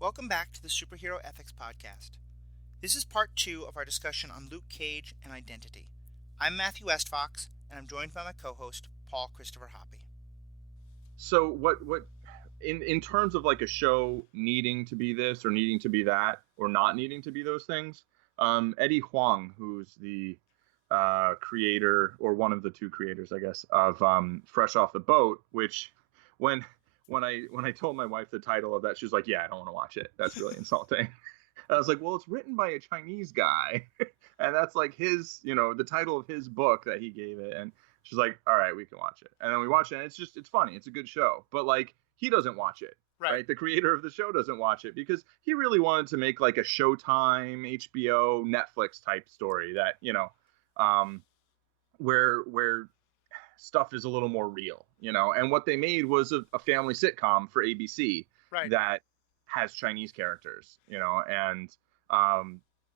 Welcome back to the Superhero Ethics Podcast. This is part 2 of our discussion on Luke Cage and identity. I'm Matthew Westfox, and I'm joined by my co-host, Paul Christopher Hoppy. So what in terms of like a show needing to be this or needing to be that or not needing to be those things, Eddie Huang, who's the creator or one of the two creators, I guess, of Fresh Off the Boat, which when I told my wife the title of that, she was like, "Yeah, I don't want to watch it. That's really insulting." And I was like, "Well, it's written by a Chinese guy, and that's like his, the title of his book that he gave it." And she's like, "All right, we can watch it." And then we watch it, and it's funny. It's a good show, but like he doesn't watch it. Right. The creator of the show doesn't watch it because he really wanted to make like a Showtime, HBO, Netflix type story that, where stuff is a little more real, and what they made was a family sitcom for ABC that has Chinese characters, and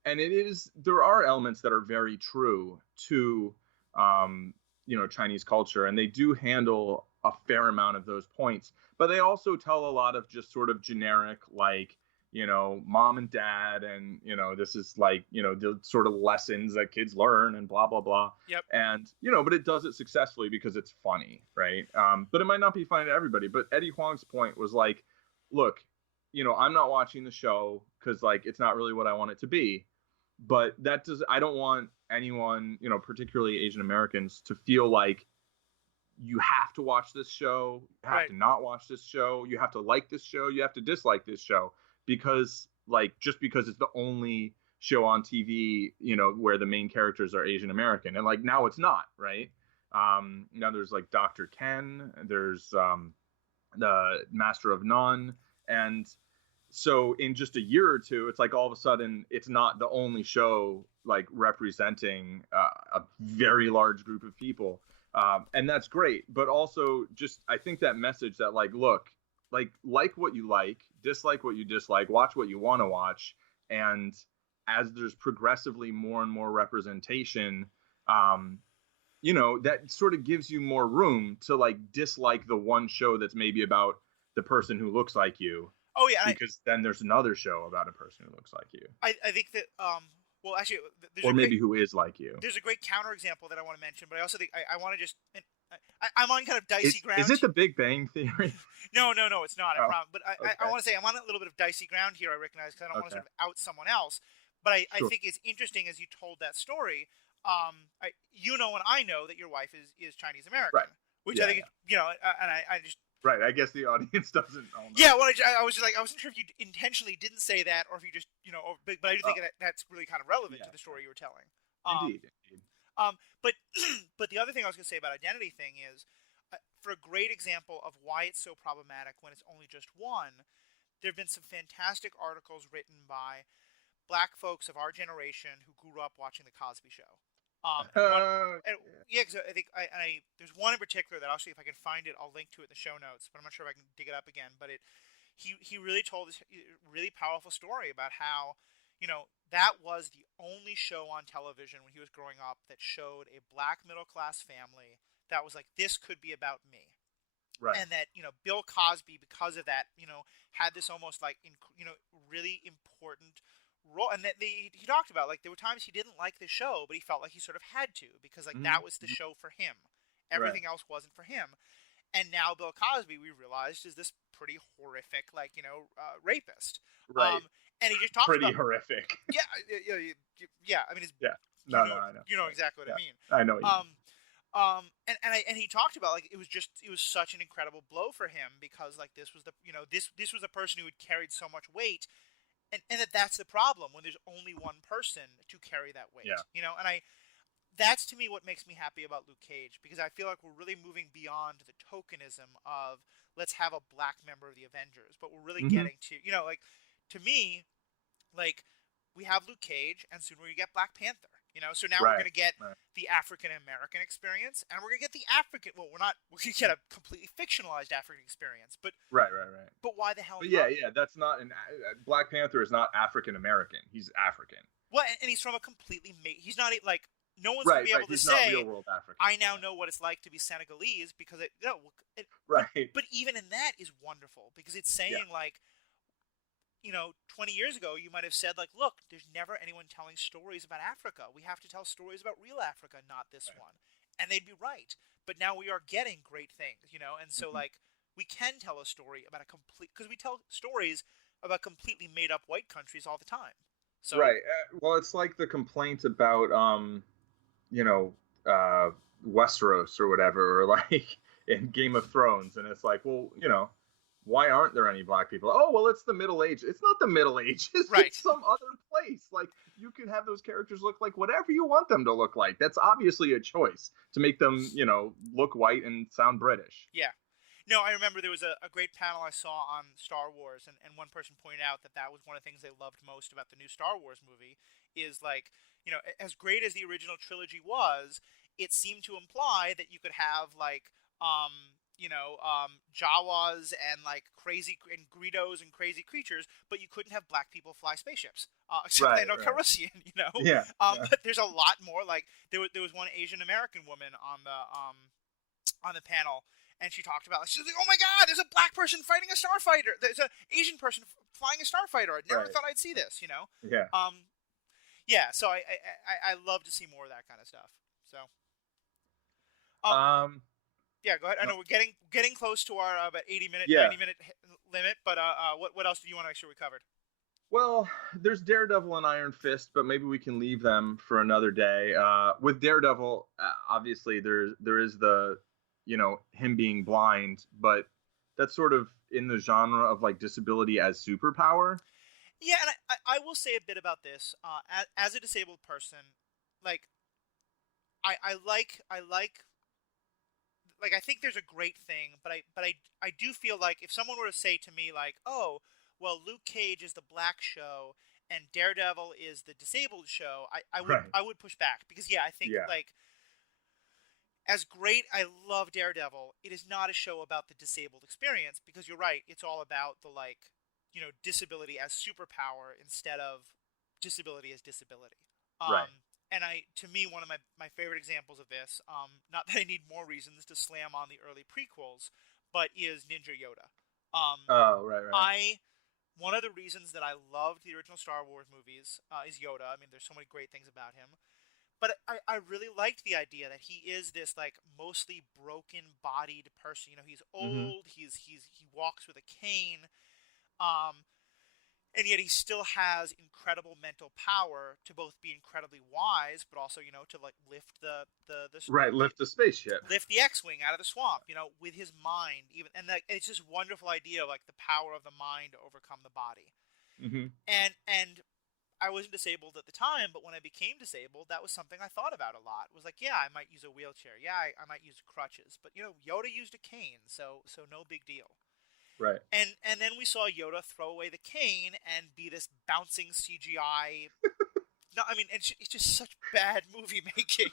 there are elements that are very true to, Chinese culture, and they do handle a fair amount of those points, but they also tell a lot of just sort of generic, like, mom and dad, and, this is like, the sort of lessons that kids learn and blah, blah, blah. Yep. And, but it does it successfully because it's funny, right? But it might not be funny to everybody. But Eddie Huang's point was like, look, I'm not watching the show because, like, it's not really what I want it to be. But I don't want anyone, particularly Asian Americans, to feel like you have to watch this show, you have to not watch this show, you have to like this show, you have to dislike this show, because just because it's the only show on TV, where the main characters are Asian American, and like now it's not, right? Now there's like Dr. Ken, there's the Master of None, and so in just a year or two, it's like all of a sudden it's not the only show like representing a very large group of people. And that's great. But also just, I think that message that like, look, like what you like, dislike what you dislike, watch what you want to watch. And as there's progressively more and more representation, that sort of gives you more room to like dislike the one show that's maybe about the person who looks like you. Oh, yeah. Because then there's another show about a person who looks like you. I think that, well, actually, who is like you. There's a great counterexample that I want to mention, but I also think I want to just, I'm on kind of dicey ground. Is it The Big Bang Theory? No, it's not. I promise. But I want to say I'm on a little bit of dicey ground here, I recognize, because I don't want to sort of out someone else. But I think it's interesting as you told that story, and I know that your wife is Chinese American. Right. Which I think, and I just... Right, I guess the audience doesn't know. Yeah, well, I was just like, I wasn't sure if you intentionally didn't say that, or if you just, but I do think that's really kind of relevant to the story you were telling. Indeed. But the other thing I was going to say about identity thing is, for a great example of why it's so problematic when it's only just one, there have been some fantastic articles written by black folks of our generation who grew up watching The Cosby Show. Because I think there's one in particular that I'll see if I can find it. I'll link to it in the show notes, but I'm not sure if I can dig it up again. But he really told this really powerful story about how, that was the only show on television when he was growing up that showed a black middle class family that was like, this could be about me. Right. And that, Bill Cosby, because of that, had this almost like, really important role. And that he talked about, like, there were times he didn't like the show, but he felt like he sort of had to, because like that was the show for him. Everything else wasn't for him. And now Bill Cosby, we realized, is this pretty horrific, like, rapist. Right. And he just talked pretty about... horrific. Yeah. I mean, I know. You know exactly what I mean. I know. And he talked about, like, it was such an incredible blow for him, because like this was this was a person who had carried so much weight, and that's the problem when there's only one person to carry that weight. Yeah. And that's to me what makes me happy about Luke Cage, because I feel like we're really moving beyond the tokenism of let's have a black member of the Avengers, but we're really getting to, like, to me, like, we have Luke Cage, and soon we get Black Panther. So now we're going to get the African American experience, and we're going to get the African. Well, we're going to get a completely fictionalized African experience, but right. But why the hell? But that's not Black Panther is not African American. He's African. Well, and he's from a completely he's not like, no one's going to be able to say, real world African. I now know what it's like to be Senegalese, because right. But even in that is wonderful, because it's saying like, 20 years ago, you might have said, like, look, there's never anyone telling stories about Africa. We have to tell stories about real Africa, not this Right. one. And they'd be right. But now we are getting great things, and so, Mhm. like, we can tell a story about because we tell stories about completely made up white countries all the time. So, Right. Well, it's like the complaint about you know, uh, Westeros or whatever, or like in Game of Thrones, and it's like, well, why aren't there any black people? Oh, well, it's the Middle Ages. It's not the Middle Ages. right. It's some other place. Like you can have those characters look like whatever you want them to look like. That's obviously a choice to make them, look white and sound British. Yeah. No, I remember there was a great panel I saw on Star Wars, and one person pointed out that was one of the things they loved most about the new Star Wars movie is, like, as great as the original trilogy was, it seemed to imply that you could have, like, Jawas and, like, crazy and Greedos and crazy creatures, but you couldn't have black people fly spaceships, except Right, Lando right. Calrissian. Yeah, yeah. But there's a lot more. Like, there was one Asian American woman on the panel, and she talked about, she's like, oh my god, there's a black person fighting a starfighter, there's an Asian person flying a starfighter, I never Right. thought I'd see this. Yeah. Yeah, so I love to see more of that kind of stuff. So, um Um. yeah, go ahead. I no- know we're getting close to our about 80-minute, Yeah. 90-minute limit, but what else do you want to make sure we covered? Well, there's Daredevil and Iron Fist, but maybe we can leave them for another day. With Daredevil, obviously there is the, him being blind, but that's sort of in the genre of like disability as superpower. Yeah, and I will say a bit about this. As a disabled person, like, I think there's a great thing, but I do feel like if someone were to say to me, like, oh, well, Luke Cage is the black show and Daredevil is the disabled show, I would Right. I would push back, because, yeah, I think, Yeah. like, as great, I love Daredevil, it is not a show about the disabled experience, because you're right, it's all about the, like, disability as superpower instead of disability as disability. Right. And to me, one of my favorite examples of this, not that I need more reasons to slam on the early prequels, but is Ninja Yoda. Oh, right, right. One of the reasons that I loved the original Star Wars movies is Yoda. I mean, there's so many great things about him. But I really liked the idea that he is this, like, mostly broken-bodied person. He's Hmm. old. He walks with a cane. Um, and yet he still has incredible mental power to both be incredibly wise, but also, to, like, lift Right. Lift the spaceship. lift the X-wing out of the swamp, with his mind. Even, and, like, it's this wonderful idea of, like, the power of the mind to overcome the body. Hmm. And I wasn't disabled at the time, but when I became disabled, that was something I thought about a lot. It was like, yeah, I might use a wheelchair. Yeah, I might use crutches, but, Yoda used a cane, so no big deal. Right. And then we saw Yoda throw away the cane and be this bouncing CGI. No, I mean, it's just such bad movie making.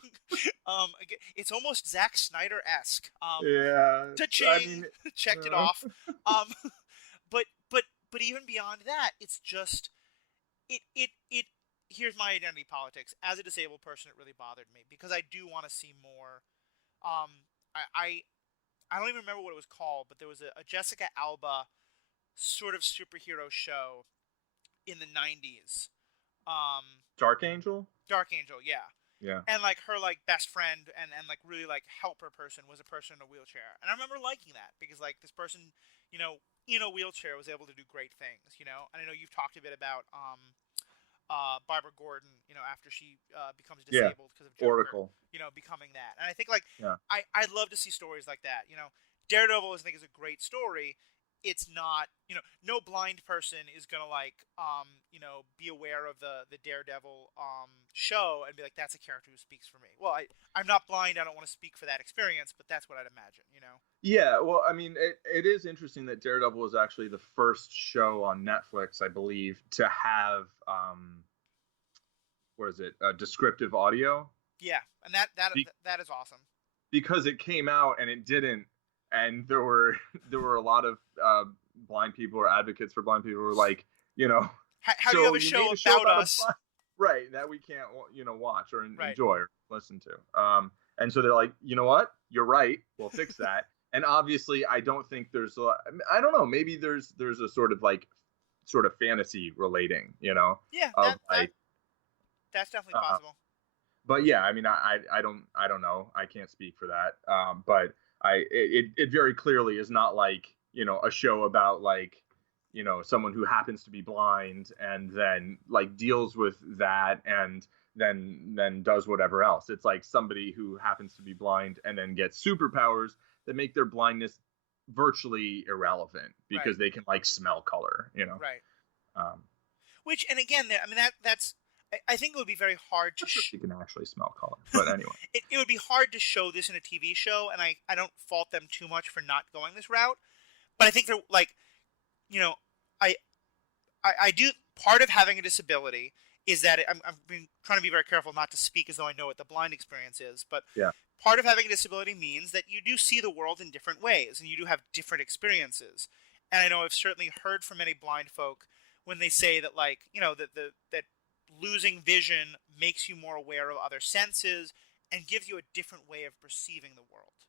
It's almost Zack Snyder-esque. Yeah. I Ta-ching! mean, Checked it uh, off. Um, but even beyond that, it's just it. Here's my identity politics. As a disabled person, it really bothered me, because I do want to see more. I don't even remember what it was called, but there was a Jessica Alba sort of superhero show in the 90s. Dark Angel. Dark Angel, yeah. Yeah. And, like, her, like, best friend and like, really, like, helper person was a person in a wheelchair. And I remember liking that, because, like, this person, in a wheelchair was able to do great things. And I know you've talked a bit about Barbara Gordon, after she becomes Yeah. disabled because of Joker, Oracle. becoming that. And I think, like, Yeah. I'd love to see stories like that. Daredevil, I think, is a great story. It's not, no blind person is gonna, like, be aware of the Daredevil show and be like, that's a character who speaks for me. Well, I'm not blind. I don't want to speak for that experience, but that's what I'd imagine. Yeah, well, I mean, it is interesting that Daredevil was actually the first show on Netflix, I believe, to have what is it, descriptive audio, Yeah, and that Be- that is awesome. because it came out and it didn't, and there were there were a lot of blind people or advocates for blind people who were like, How do so you have a you show made a show about about a us? blind, right, that we can't watch or Right. enjoy or listen to, and so they're like, you know what, you're right, we'll fix that. And obviously, I don't think I don't know, maybe there's a sort of like sort of fantasy relating, you know, Yeah, of like, that's definitely uh, possible. but yeah, I mean, I don't know. I can't speak for that. But it very clearly is not like, you know, a show about like, you know, someone who happens to be blind and then like deals with that and then does whatever else. It's like somebody who happens to be blind and then gets superpowers that make their blindness virtually irrelevant Right, because they can like smell color, you know. right. Um, Which, and again, I mean, that's. I think it would be very hard to. not sure if you can actually smell color, but anyway. It would be hard to show this in a TV show, and I don't fault them too much for not going this route. But I think they're like, you know, I I do. Part of having a disability is that I'm being, trying to be very careful not to speak as though I know what the blind experience is. But Yeah. part of having a disability means that you do see the world in different ways, and you do have different experiences. And I know I've certainly heard from many blind folk when they say that, like, that losing vision makes you more aware of other senses and gives you a different way of perceiving the world.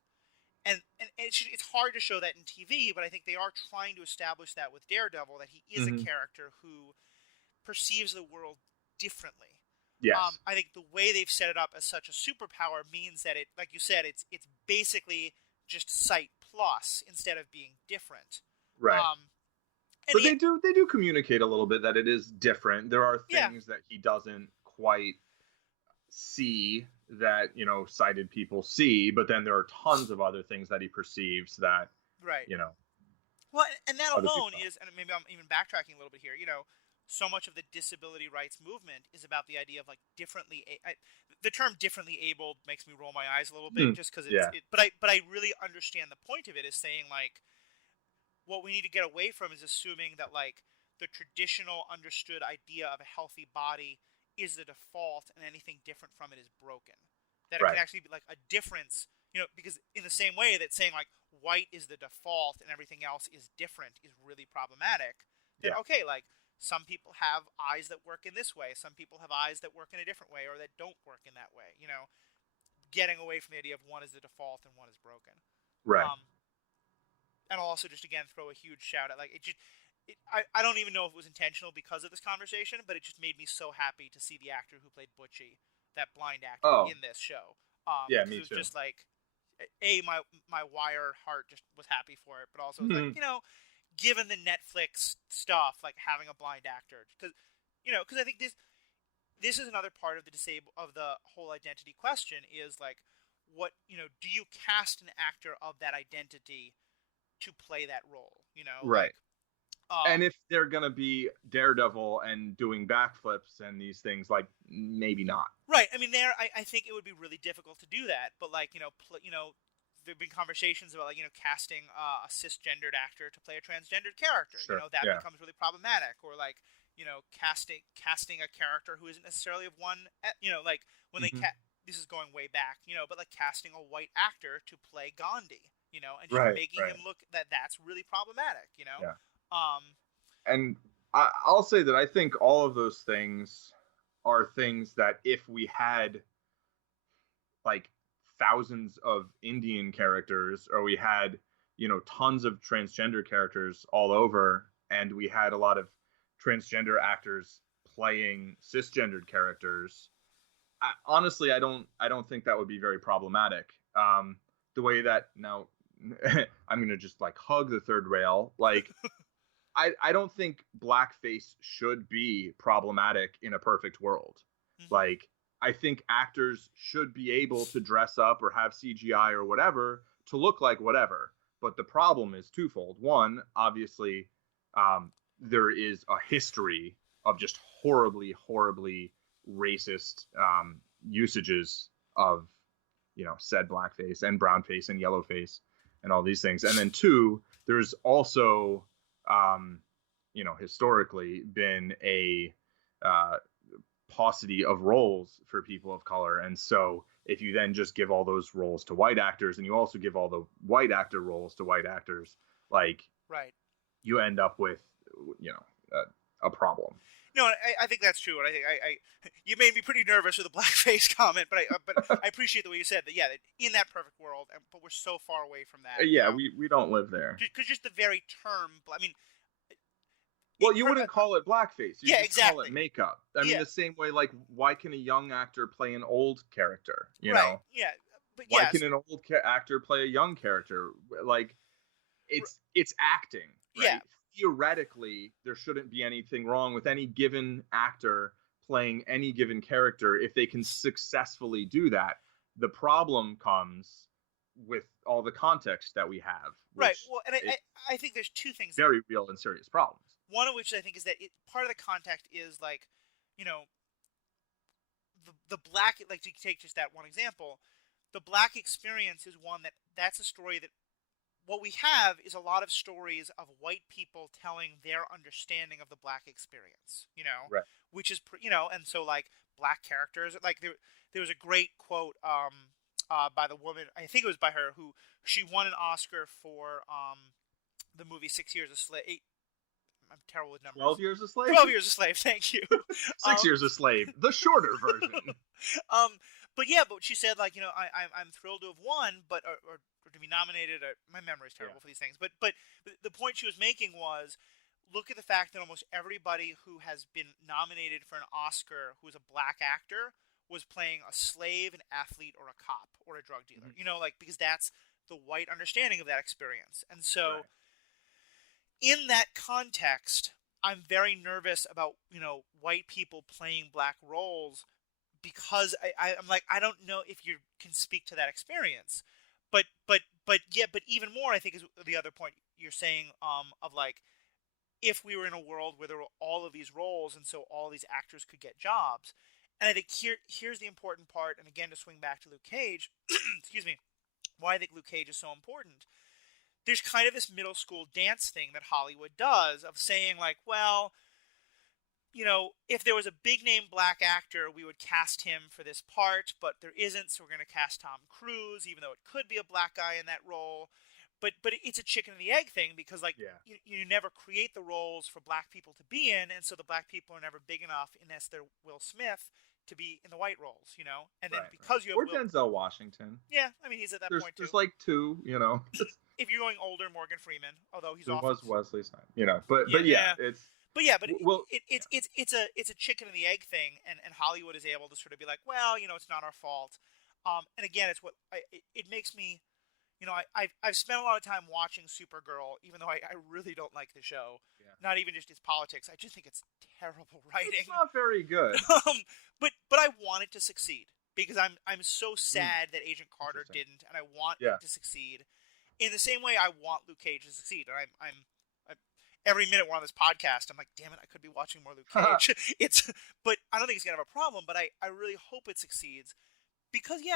And it's hard to show that in TV, but I think they are trying to establish that with Daredevil, that he is a Hmm. character who perceives the world differently. Yes. I think the way they've set it up as such a superpower means that it, like you said, it's basically just sight plus instead of being different. Right. Um, and But they do communicate a little bit that it is different. There are yeah, things that he doesn't quite see that, you know, sighted people see, but then there are tons of other things that he perceives that, right. you know, Well, and that other alone people don't. is, and maybe I'm even backtracking a little bit here. So much of the disability rights movement is about the idea of like the term differently abled makes me roll my eyes a little bit Hmm. just because Yeah. but I really understand the point of it is saying like what we need to get away from is assuming that like the traditional understood idea of a healthy body is the default and anything different from it is broken. That it can Right. actually be like a difference, because in the same way that saying like white is the default and everything else is different is really problematic, then Yeah. okay, like some people have eyes that work in this way, some people have eyes that work in a different way or that don't work in that way, getting away from the idea of one is the default and one is broken. Right. Um, and I'll also just again throw a huge shout out. Like I don't even know if it was intentional because of this conversation, but it just made me so happy to see the actor who played Butchie, that blind actor, Oh, in this show. yeah, Because me it was too. just like, my wire heart just was happy for it, but also it was like, Mhm. given the Netflix stuff, like having a blind actor, because I think this is another part of the whole identity question is like, what do you cast an actor of that identity to play that role? Right. Um, And if they're gonna be Daredevil and doing backflips and these things, like maybe not. right. I mean, I think it would be really difficult to do that, but like, there've been conversations about like, casting a cisgendered actor to play a transgendered character. Sure. That Yeah. becomes really problematic, or like, casting a character who isn't necessarily of one, like when Hmm. this is going way back, but like casting a white actor to play Gandhi, and just Right. making Right. him look that's really problematic. Yeah. Um, And I'll say that I think all of those things are things that if we had like thousands of Indian characters or we had, you know, tons of transgender characters all over and we had a lot of transgender actors playing cisgendered characters, honestly, I don't think that would be very problematic. The way that now I'm gonna just like hug the third rail. Like I don't think blackface should be problematic in a perfect world. mhm, Like I think actors should be able to dress up or have CGI or whatever to look like whatever. But the problem is twofold. One, obviously, um, there is a history of just horribly, horribly racist usages of, you know, said blackface and brownface and yellowface and all these things. And then two, there's also, um, you know, historically been a uh, paucity of roles for people of color. And so if you then just give all those roles to white actors and you also give all the white actor roles to white actors, like right. you end up with, you know, a problem. No, I think that's true, and I think you made me pretty nervous with the blackface comment, but I appreciate the way you said that. Yeah, that in that perfect world, but we're so far away from that. Yeah, we don't live there. Because just the very term. I mean, Well, you wouldn't call it blackface. You yeah, just exactly. call it makeup. I mean, Yeah. the same way, like, why can a young actor play an old character? You Right. know, Yeah. But why yes. can an old actor play a young character? Like, it's acting, Yeah. right? Theoretically, there shouldn't be anything wrong with any given actor playing any given character if they can successfully do that. The problem comes with all the context that we have, Right. which Well, and is I think there's two things there. very real and serious problems. One of which I think is that part of the context is like, you know, the black, like to take just that one example, the black experience is one that's a story that what we have is a lot of stories of white people telling their understanding of the black experience, Right. which is, and so like black characters, like there was a great quote, by the woman, I think it was by her, who she won an Oscar for, the movie 6 Years a Slave. I'm terrible with numbers. 12 Years a Slave? 12 Years a Slave, thank you. 6 Years a Slave, the shorter version. But yeah, but she said, like, I'm thrilled to have won, but or to be nominated. My memory is terrible for these things. But the point she was making was, look at the fact that almost everybody who has been nominated for an Oscar who is a black actor was playing a slave, an athlete, or a cop, or a drug dealer. Mm-hmm. Because that's the white understanding of that experience. And so, in that context, I'm very nervous about, white people playing black roles, because I'm like, I don't know if you can speak to that experience. But even more, I think, is the other point you're saying, of like, if we were in a world where there were all of these roles and so all these actors could get jobs. And I think here's the important part, and again, to swing back to Luke Cage, excuse me, why I think Luke Cage is so important. There's kind of this middle school dance thing that Hollywood does of saying, like, well, if there was a big name black actor, we would cast him for this part, but there isn't, so we're going to cast Tom Cruise, even though it could be a black guy in that role. But it's a chicken and the egg thing, because you never create the roles for black people to be in, and so the black people are never big enough, unless they're Will Smith, to be in the white roles, and then because you have Denzel Washington. Yeah, I mean, he's at that point too. There's like two, If you're going older, Morgan Freeman, although he's was Wesley Snipes, but it's. It's a chicken and the egg thing, and Hollywood is able to sort of be like, well, it's not our fault. And again, it's what it makes me, I've spent a lot of time watching Supergirl, even though I really don't like the show. Yeah. Not even just its politics. I just think it's terrible writing. It's not very good. But I want it to succeed, because I'm so sad that Agent Carter didn't, and I want it to succeed. In the same way, I want Luke Cage to succeed, and I'm every minute we're on this podcast, I'm like, damn it, I could be watching more Luke Cage. But I don't think it's gonna have a problem. But I really hope it succeeds, because it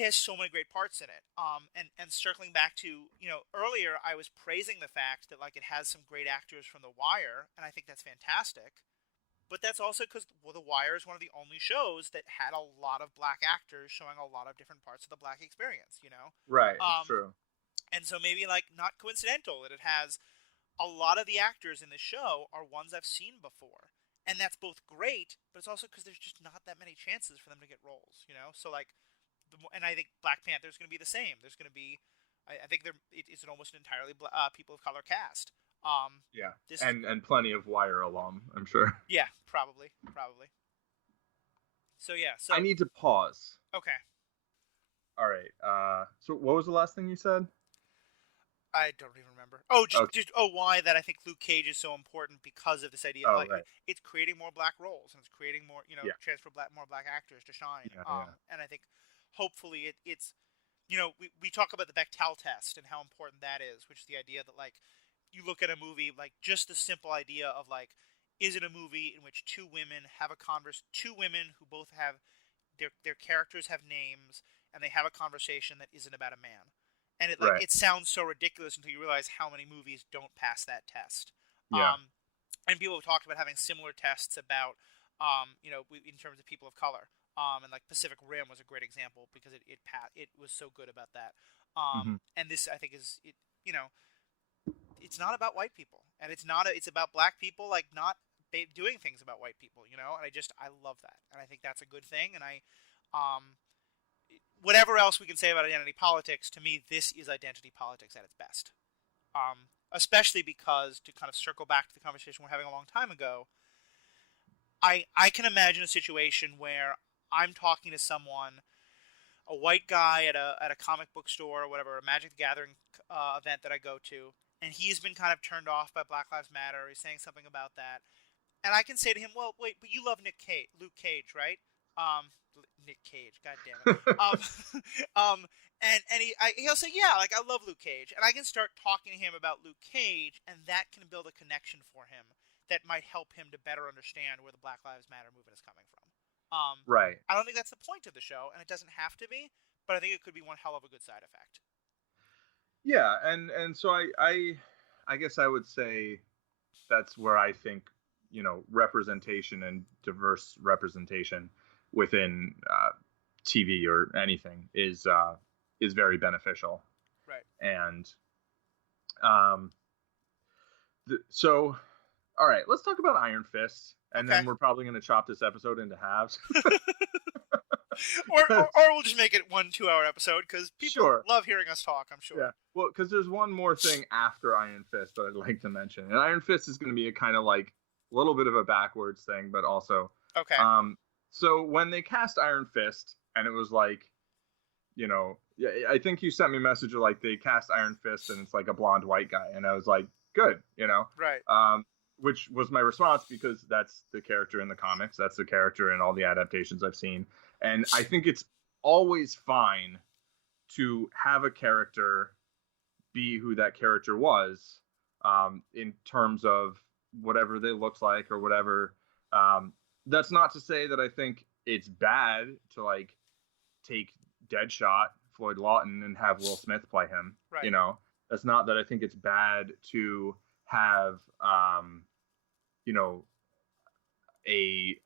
has so many great parts in it. And circling back to earlier, I was praising the fact that like it has some great actors from The Wire, and I think that's fantastic. But that's also because The Wire is one of the only shows that had a lot of black actors showing a lot of different parts of the black experience. Right. It's true. And so maybe, like, not coincidental that it has a lot of the actors in the show are ones I've seen before. And that's both great, but it's also because there's just not that many chances for them to get roles, So, like, and I think Black Panther is going to be the same. There's going to be, I think it's an almost entirely people of color cast. And plenty of Wire alum, I'm sure. Yeah, probably. So, yeah. So I need to pause. Okay. All right. So what was the last thing you said? I don't even remember. Why that I think Luke Cage is so important, because of this idea. It's creating more black roles, and it's creating more, chance for more black actors to shine. And I think hopefully it's, we talk about the Bechdel test and how important that is, which is the idea that, like, you look at a movie, like, just the simple idea of, like, is it a movie in which two women who both have their characters have names, and they have a conversation that isn't about a man. And it sounds so ridiculous until you realize how many movies don't pass that test. Yeah. And people have talked about having similar tests about, in terms of people of color. And like Pacific Rim was a great example, because it was so good about that. And this, I think, it's not about white people, and it's about black people, like, not doing things about white people, And I love that, and I think that's a good thing. And whatever else we can say about identity politics, to me, this is identity politics at its best. especially because, to kind of circle back to the conversation we're having a long time ago, I can imagine a situation where I'm talking to someone, a white guy at a comic book store or whatever, a Magic the Gathering event that I go to, and he's been kind of turned off by Black Lives Matter. He's saying something about that, and I can say to him, "Well, wait, but you love Luke Cage, right?" Nick Cage, God damn it. He'll say, "Yeah, like, I love Luke Cage," and I can start talking to him about Luke Cage, and that can build a connection for him that might help him to better understand where the Black Lives Matter movement is coming from. Right. I don't think that's the point of the show, and it doesn't have to be, but I think it could be one hell of a good side effect. Yeah, and so I guess I would say that's where I think, representation and diverse representation within TV or anything is very beneficial. Right. And so, all right, let's talk about Iron Fist, and then we're probably going to chop this episode into halves. or we'll just make it 1 2-hour episode, because people love hearing us talk, I'm sure. Yeah, well, because there's one more thing after Iron Fist that I'd like to mention, and Iron Fist is going to be a kind of like a little bit of a backwards thing, but also okay. So when they cast Iron Fist, and it was like, I think you sent me a message of like they cast Iron Fist and it's like a blonde white guy, and I was like, good, right. Which was my response, because that's the character in the comics, that's the character in all the adaptations I've seen. And I think it's always fine to have a character be who that character was, in terms of whatever they look like or whatever. That's not to say that I think it's bad to like take Deadshot, Floyd Lawton, and have Will Smith play him. Right. That's not that I think it's bad to have,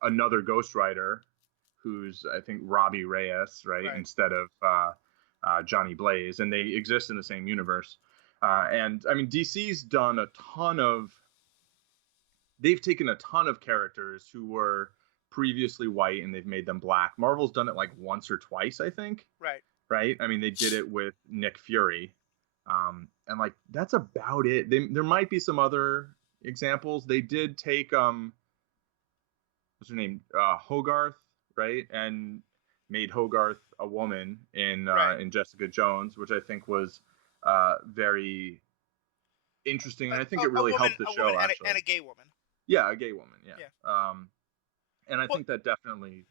another Ghost Rider who's, I think, Robbie Reyes, right? Instead of Johnny Blaze, and they exist in the same universe. And I mean, DC's done they've taken a ton of characters who were previously white and they've made them black. Marvel's done it like once or twice, I think. Right. I mean, they did it with Nick Fury. And like, that's about it. There might be some other examples. They did take, what's her name? Hogarth, right? And made Hogarth a woman in Jessica Jones, which I think was very interesting. And I think it really helped the show, actually. And a gay woman. Yeah, a gay woman, yeah. And I think that definitely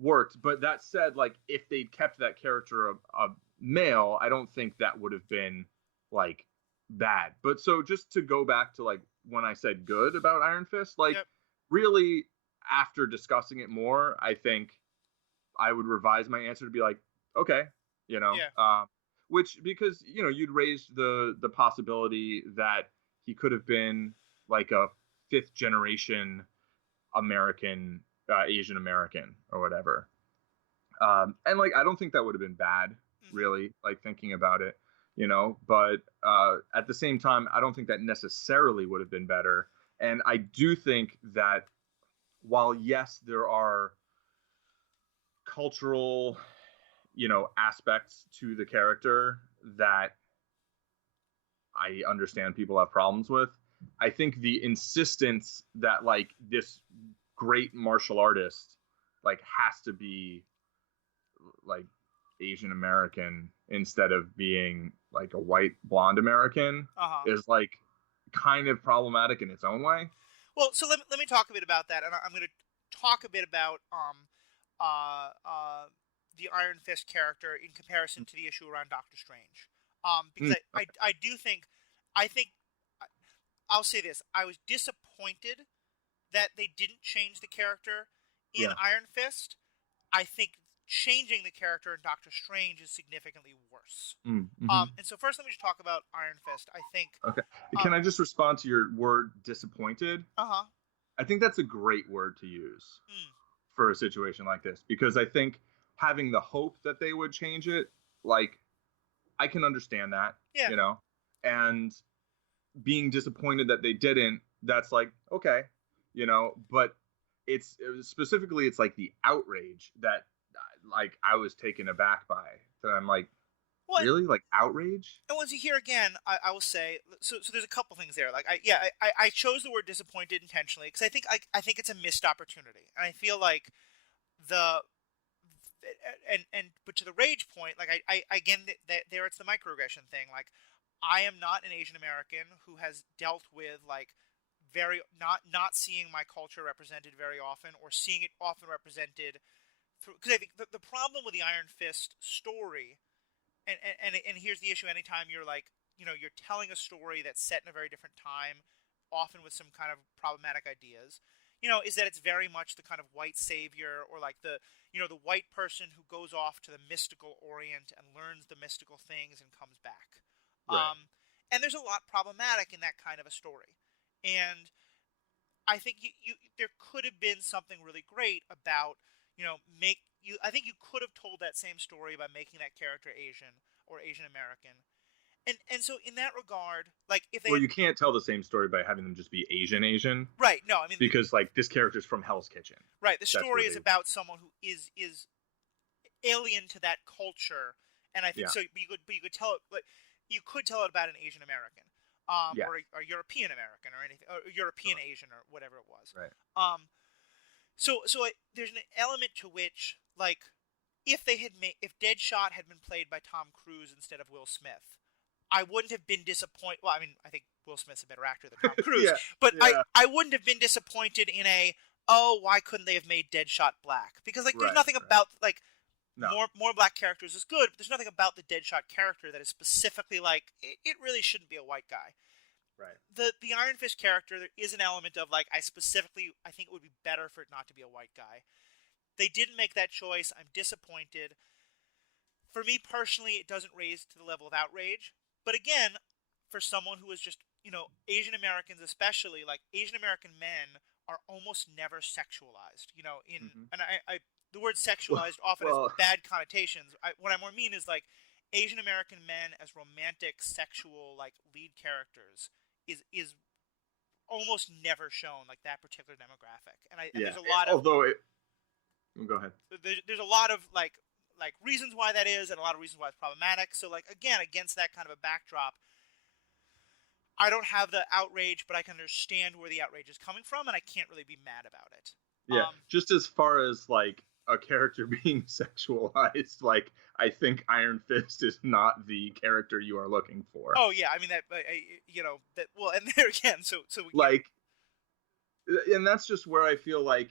worked. But that said, like, if they'd kept that character a male, I don't think that would have been, like, bad. But so just to go back to, like, when I said good about Iron Fist, like, really, after discussing it more, I think I would revise my answer to be like, okay, which, because, you'd raised the possibility that he could have been like a 5th generation American, Asian American or whatever. And like, I don't think that would have been bad, really, like, thinking about it, but at the same time, I don't think that necessarily would have been better. And I do think that while, yes, there are cultural, aspects to the character that I understand people have problems with, I think the insistence that like this great martial artist like has to be like Asian American instead of being like a white blonde American is like kind of problematic in its own way. Well, so let me talk a bit about that, and I'm going to talk a bit about the Iron Fist character in comparison to the issue around Doctor Strange, because I think I'll say this: I was disappointed that they didn't change the character in Iron Fist. I think changing the character in Doctor Strange is significantly worse. And so first, let me just talk about Iron Fist. I think. Okay. Can I just respond to your word disappointed? I think that's a great word to use for a situation like this, because I think having the hope that they would change it, like, I can understand that, and being disappointed that they didn't, that's like, okay, but it's specifically, it's like the outrage that like I was taken aback by, that I'm like, Well, Really? Like outrage? and once you hear again, I will say so. There's a couple things there. Like I chose the word disappointed intentionally because I think it's a missed opportunity, and I feel like the and but to the rage point, like I again there it's the microaggression thing. Like I am not an Asian American who has dealt with like very not seeing my culture represented very often or seeing it often represented through because I think the problem with the Iron Fist story and here's the issue anytime you're like you're telling a story that's set in a very different time often with some kind of problematic ideas is that it's very much the kind of white savior or like the the white person who goes off to the mystical orient and learns the mystical things and comes back Right. and there's a lot problematic in that kind of a story and I think you there could have been something really great about make you I think you could have told that same story by making that character Asian or Asian American and so in that regard like if they Well, had, you can't tell the same story by having them just be Asian, right no I mean because like this character's from Hell's Kitchen. right the That's story is really about someone who is alien to that culture and I think yeah. so but you could tell it like you could tell it about an Asian American Yeah. or European American or anything or European Sure. Asian or whatever it was Right. there's an element to which like if they had made if Deadshot had been played by Tom Cruise instead of Will Smith, I wouldn't have been disappointed. Well, I mean, I think Will Smith's a better actor than Tom Cruise, Yeah. but Yeah. I wouldn't have been disappointed in a why couldn't they have made Deadshot black? Because like there's Right, nothing right. about like No. more black characters is good, but there's nothing about the Deadshot character that is specifically like it really shouldn't be a white guy. Right. The Iron Fist character, there is an element of like I think it would be better for it not to be a white guy. They didn't make that choice. I'm disappointed. For me personally, it doesn't raise to the level of outrage. But again, for someone who is just Asian Americans especially, like Asian American men are almost never sexualized. And I the word sexualized often well, has bad connotations. What I more mean is like Asian American men as romantic sexual like lead characters is almost never shown like that particular demographic. And yeah. there's a lot of Although it. Go ahead. there's a lot of like reasons why that is and a lot of reasons why it's problematic. So like again against that kind of a backdrop, I don't have the outrage, but I can understand where the outrage is coming from, and I can't really be mad about it. Yeah. Just as far as like a character being sexualized, like I think Iron Fist is not the character you are looking for. Oh yeah, I mean that that well, and there again, so like, and that's just where I feel like.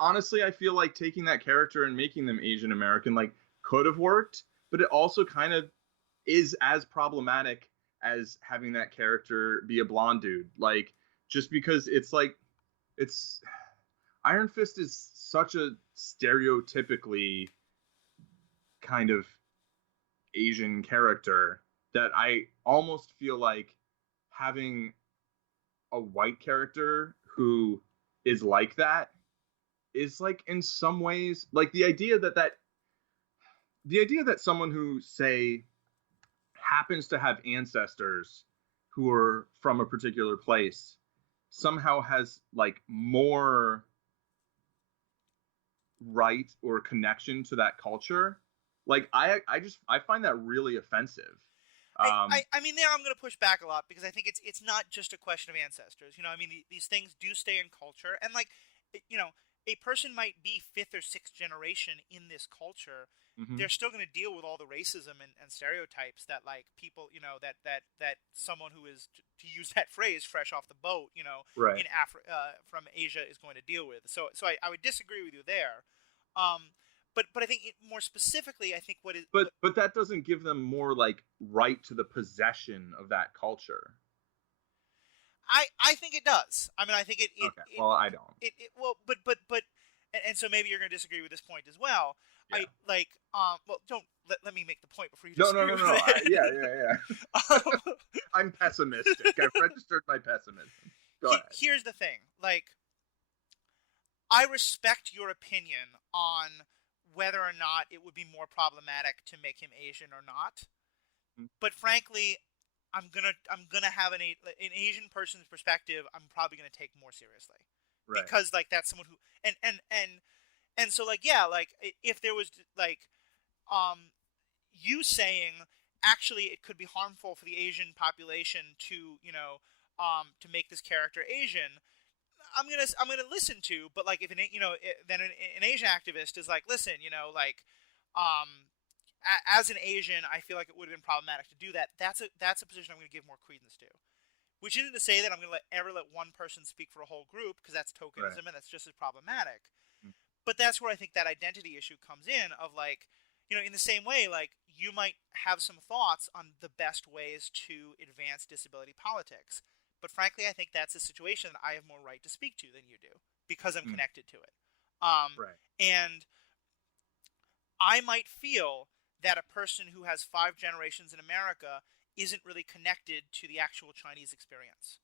Honestly, I feel like taking that character and making them Asian American like could have worked, but it also kind of is as problematic as having that character be a blonde dude. Like, just because it's like, it's Iron Fist is such a stereotypically kind of Asian character that I almost feel like having a white character who is like that is like in some ways like the idea that someone who say happens to have ancestors who are from a particular place somehow has like more right or connection to that culture. Like I find that really offensive. I mean, there I'm going to push back a lot because I think it's not just a question of ancestors. I mean, these things do stay in culture, and like, a person might be fifth or sixth generation in this culture. Mm-hmm. They're still going to deal with all the racism and stereotypes that like people, that someone who is, to use that phrase, fresh off the boat, right. in from Asia is going to deal with. So I would disagree with you there. But I think more specifically, I think but that doesn't give them more like right to the possession of that culture. I think it does. I mean, I think it. Okay. Well, I don't. But and so maybe you're going to disagree with this point as well. Yeah. Well, don't let me make the point before you No. disagree. with Yeah. I'm pessimistic. I've registered my pessimism. Go ahead. Here's the thing. Like, I respect your opinion on whether or not it would be more problematic to make him Asian or not. Mm-hmm. But frankly, I'm gonna have an Asian person's perspective. I'm probably gonna take more seriously, right. Because like that's someone who and so like yeah, like if there was like you saying actually it could be harmful for the Asian population to, to make this character Asian, I'm gonna listen to. But like if then an Asian activist is like, listen, um, as an Asian, I feel like it would have been problematic to do that. That's a position I'm going to give more credence to. Which isn't to say that I'm going to ever let one person speak for a whole group, because that's tokenism, Right. and that's just as problematic. Mm. But that's where I think that identity issue comes in, of like, in the same way, like, you might have some thoughts on the best ways to advance disability politics. But frankly, I think that's a situation that I have more right to speak to than you do, because I'm Mm. connected to it. Right. And I might feel that a person who has 5 generations in America isn't really connected to the actual Chinese experience.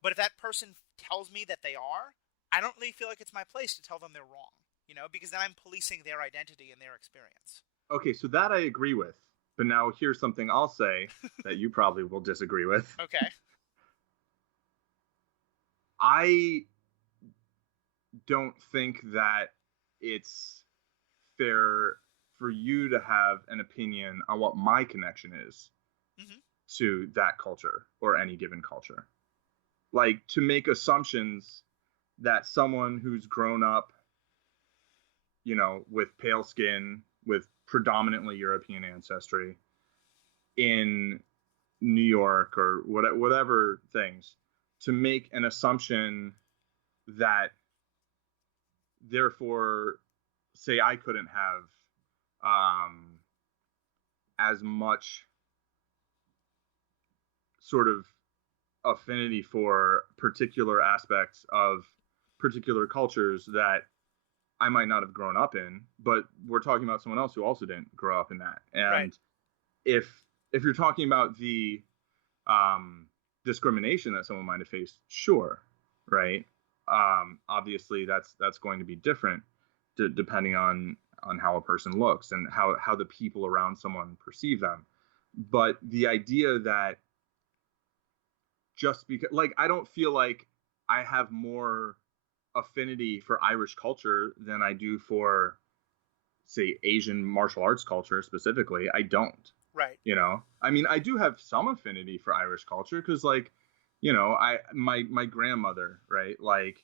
But if that person tells me that they are, I don't really feel like it's my place to tell them they're wrong, because then I'm policing their identity and their experience. Okay, so that I agree with. But now here's something I'll say that you probably will disagree with. Okay. I don't think that it's fair for you to have an opinion on what my connection is Mm-hmm. to that culture or any given culture. Like, to make assumptions that someone who's grown up, with pale skin, with predominantly European ancestry in New York or whatever things, to make an assumption that therefore, say, I couldn't have as much sort of affinity for particular aspects of particular cultures that I might not have grown up in, but we're talking about someone else who also didn't grow up in that. Right. And if you're talking about the discrimination that someone might have faced, sure, right? Obviously, that's going to be different depending on how a person looks and how the people around someone perceive them. But the idea that just because, like, I don't feel like I have more affinity for Irish culture than I do for, say, Asian martial arts culture specifically. I don't. Right. I mean, I do have some affinity for Irish culture because, like, my grandmother, right? Like,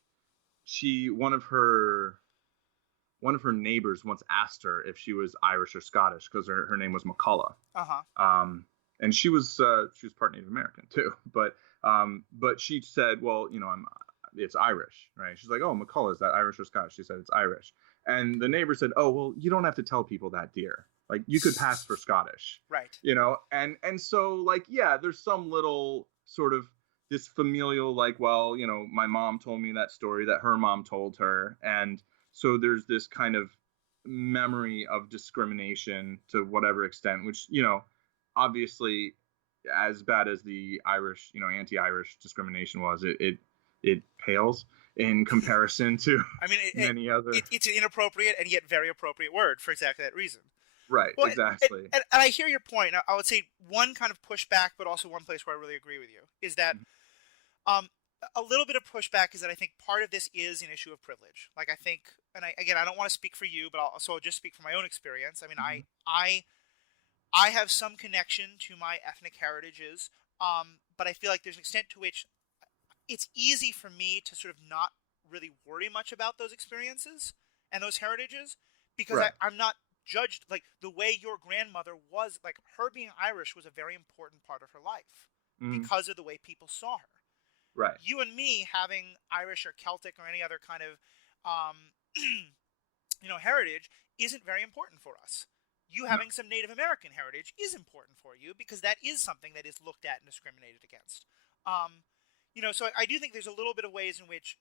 one of her neighbors once asked her if she was Irish or Scottish because her name was McCullough. Uh-huh. And she was part Native American too, but she said, well, it's Irish, right? She's like, oh, McCullough, is that Irish or Scottish? She said it's Irish. And the neighbor said, oh, well, you don't have to tell people that, dear. Like, you could pass for Scottish. Right. And so, like, yeah, there's some little sort of this familial, like, well, my mom told me that story that her mom told her. And so there's this kind of memory of discrimination to whatever extent, which, obviously, as bad as the Irish, anti-Irish discrimination was, it pales in comparison to I mean, many other. It's an inappropriate and yet very appropriate word for exactly that reason. Right, Well, exactly. And I hear your point. I would say one kind of pushback, but also one place where I really agree with you, is that a little bit of pushback is that I think part of this is an issue of privilege. Like, I think, and I don't want to speak for you, but I'll just speak from my own experience. I mean, I have some connection to my ethnic heritages, but I feel like there's an extent to which it's easy for me to sort of not really worry much about those experiences and those heritages, because Right. I'm not judged. Like, the way your grandmother was, like, her being Irish was a very important part of her life because of the way people saw her. Right. You and me having Irish or Celtic or any other kind of heritage isn't very important for us. You having some Native American heritage is important for you, because that is something that is looked at and discriminated against. So I do think there's a little bit of ways in which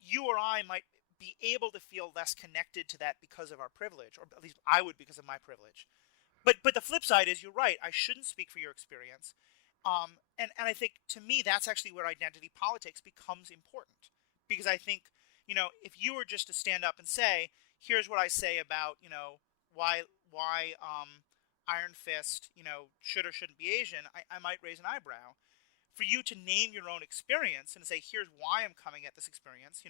you or I might be able to feel less connected to that because of our privilege, or at least I would because of my privilege. But the flip side is, you're right, I shouldn't speak for your experience. And I think, to me, that's actually where identity politics becomes important. Because I think, if you were just to stand up and say, here's what I say about, why Iron Fist, should or shouldn't be Asian, I might raise an eyebrow. For you to name your own experience and say, here's why I'm coming at this experience,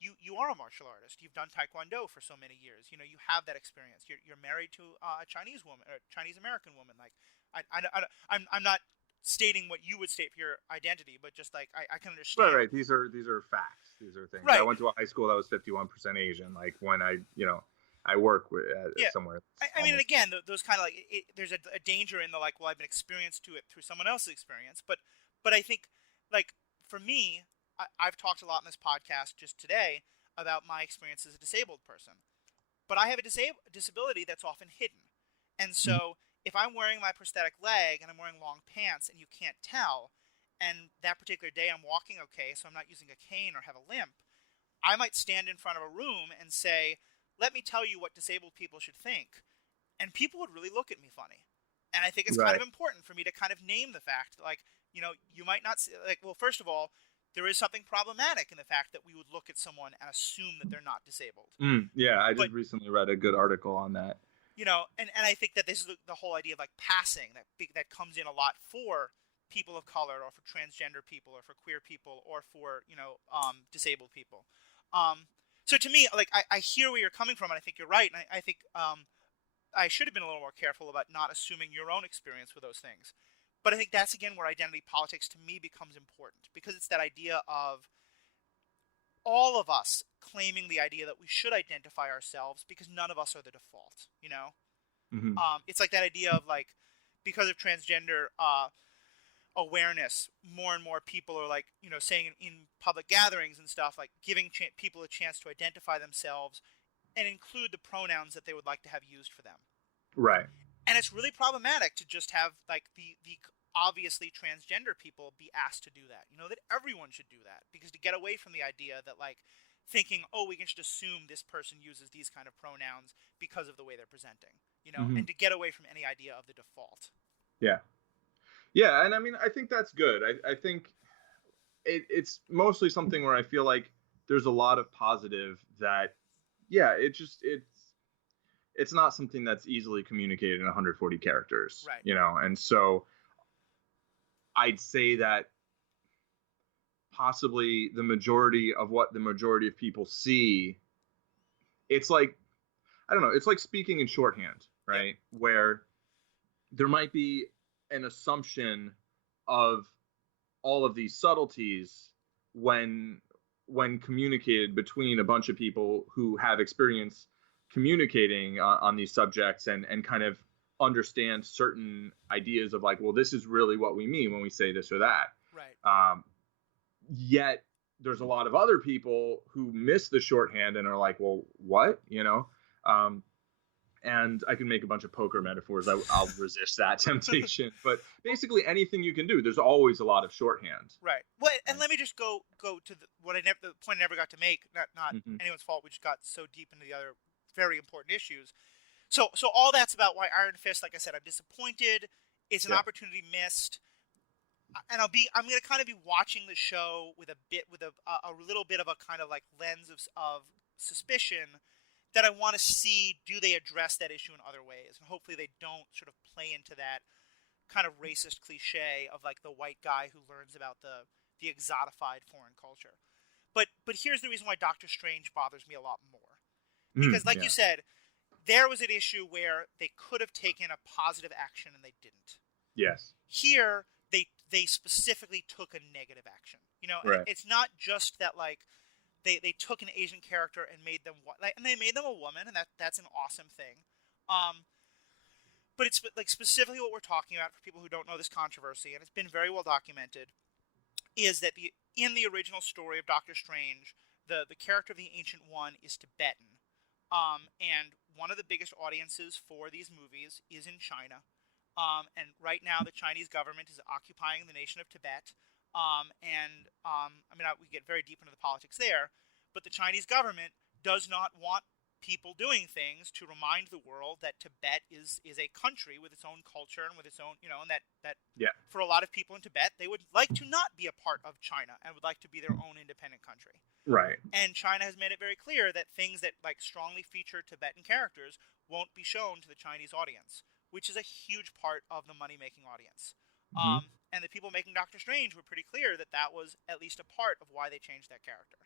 you are a martial artist. You've done Taekwondo for so many years. You know, you have that experience. You're married to a Chinese woman or Chinese American woman. Like, I'm not stating what you would state for your identity, but just like I can understand. Right. These are facts. These are things. Right. I went to a high school that was 51% Asian. Like when I work with somewhere. I mean, and again, those kind of like there's a danger in the like, well, I've been experienced to it through someone else's experience, but I think like for me, I've talked a lot in this podcast just today about my experience as a disabled person, but I have a disability that's often hidden, and so if I'm wearing my prosthetic leg and I'm wearing long pants and you can't tell, and that particular day I'm walking okay, so I'm not using a cane or have a limp, I might stand in front of a room and say, let me tell you what disabled people should think. And people would really look at me funny. And I think it's kind of important for me to kind of name the fact that, like, you know, you might not see, like, well, first of all, there is something problematic in the fact that we would look at someone and assume that they're not disabled. Yeah, I just recently read a good article on that. You know, and I think that this is the whole idea of like passing that comes in a lot for people of color or for transgender people or for queer people or for, you know, disabled people. So to me, like, I hear where you're coming from, and I think you're right, and I think I should have been a little more careful about not assuming your own experience with those things. But I think that's, again, where identity politics to me becomes important, because it's that idea of all of us claiming the idea that we should identify ourselves because none of us are the default, you know? Mm-hmm. It's like that idea of, like, because of transgender awareness, more and more people are, like, you know, saying in public gatherings and stuff, like, giving people a chance to identify themselves and include the pronouns that they would like to have used for them. Right. And it's really problematic to just have, like, the obviously transgender people be asked to do that. You know, that everyone should do that. Because to get away from the idea that, like, thinking, oh, we can just assume this person uses these kind of pronouns because of the way they're presenting. You know, and to get away from any idea of the default. Yeah. Yeah, and I mean, I think that's good. I think it's mostly something where I feel like there's a lot of positive that, yeah, it's not something that's easily communicated in 140 characters, right? You know, and so I'd say that possibly the majority of what the majority of people see, it's like, I don't know, it's like speaking in shorthand, right? Yep. Where there might be an assumption of all of these subtleties when communicated between a bunch of people who have experience communicating on these subjects and kind of understand certain ideas of like, well, this is really what we mean when we say this or that. Right. Yet there's a lot of other people who miss the shorthand and are like, well, what, you know? And I can make a bunch of poker metaphors. I'll resist that temptation. But basically, anything you can do, there's always a lot of shorthand. Right. Well, and let me just go to the point I never got to make. Not anyone's fault. We just got so deep into the other very important issues. So all that's about why Iron Fist. Like I said, I'm disappointed. It's an opportunity missed. And I'm going to kind of be watching the show with a little bit of a kind of like lens of suspicion. That I want to see, do they address that issue in other ways? And hopefully they don't sort of play into that kind of racist cliche of like the white guy who learns about the exotified foreign culture. But here's the reason why Doctor Strange bothers me a lot more. Because like you said, there was an issue where they could have taken a positive action and they didn't. Yes. Here, they specifically took a negative action. You know, right. It's not just that like, They took an Asian character and made them and they made them a woman, and that's an awesome thing. But it's like specifically what we're talking about for people who don't know this controversy, and it's been very well documented, is that in the original story of Doctor Strange, the character of the Ancient One is Tibetan, and one of the biggest audiences for these movies is in China, and right now the Chinese government is occupying the nation of Tibet. We get very deep into the politics there, but the Chinese government does not want people doing things to remind the world that Tibet is a country with its own culture and with its own, you know, and that for a lot of people in Tibet, they would like to not be a part of China and would like to be their own independent country. Right. And China has made it very clear that things that like strongly feature Tibetan characters won't be shown to the Chinese audience, which is a huge part of the money-making audience. And the people making Doctor Strange were pretty clear that was at least a part of why they changed that character.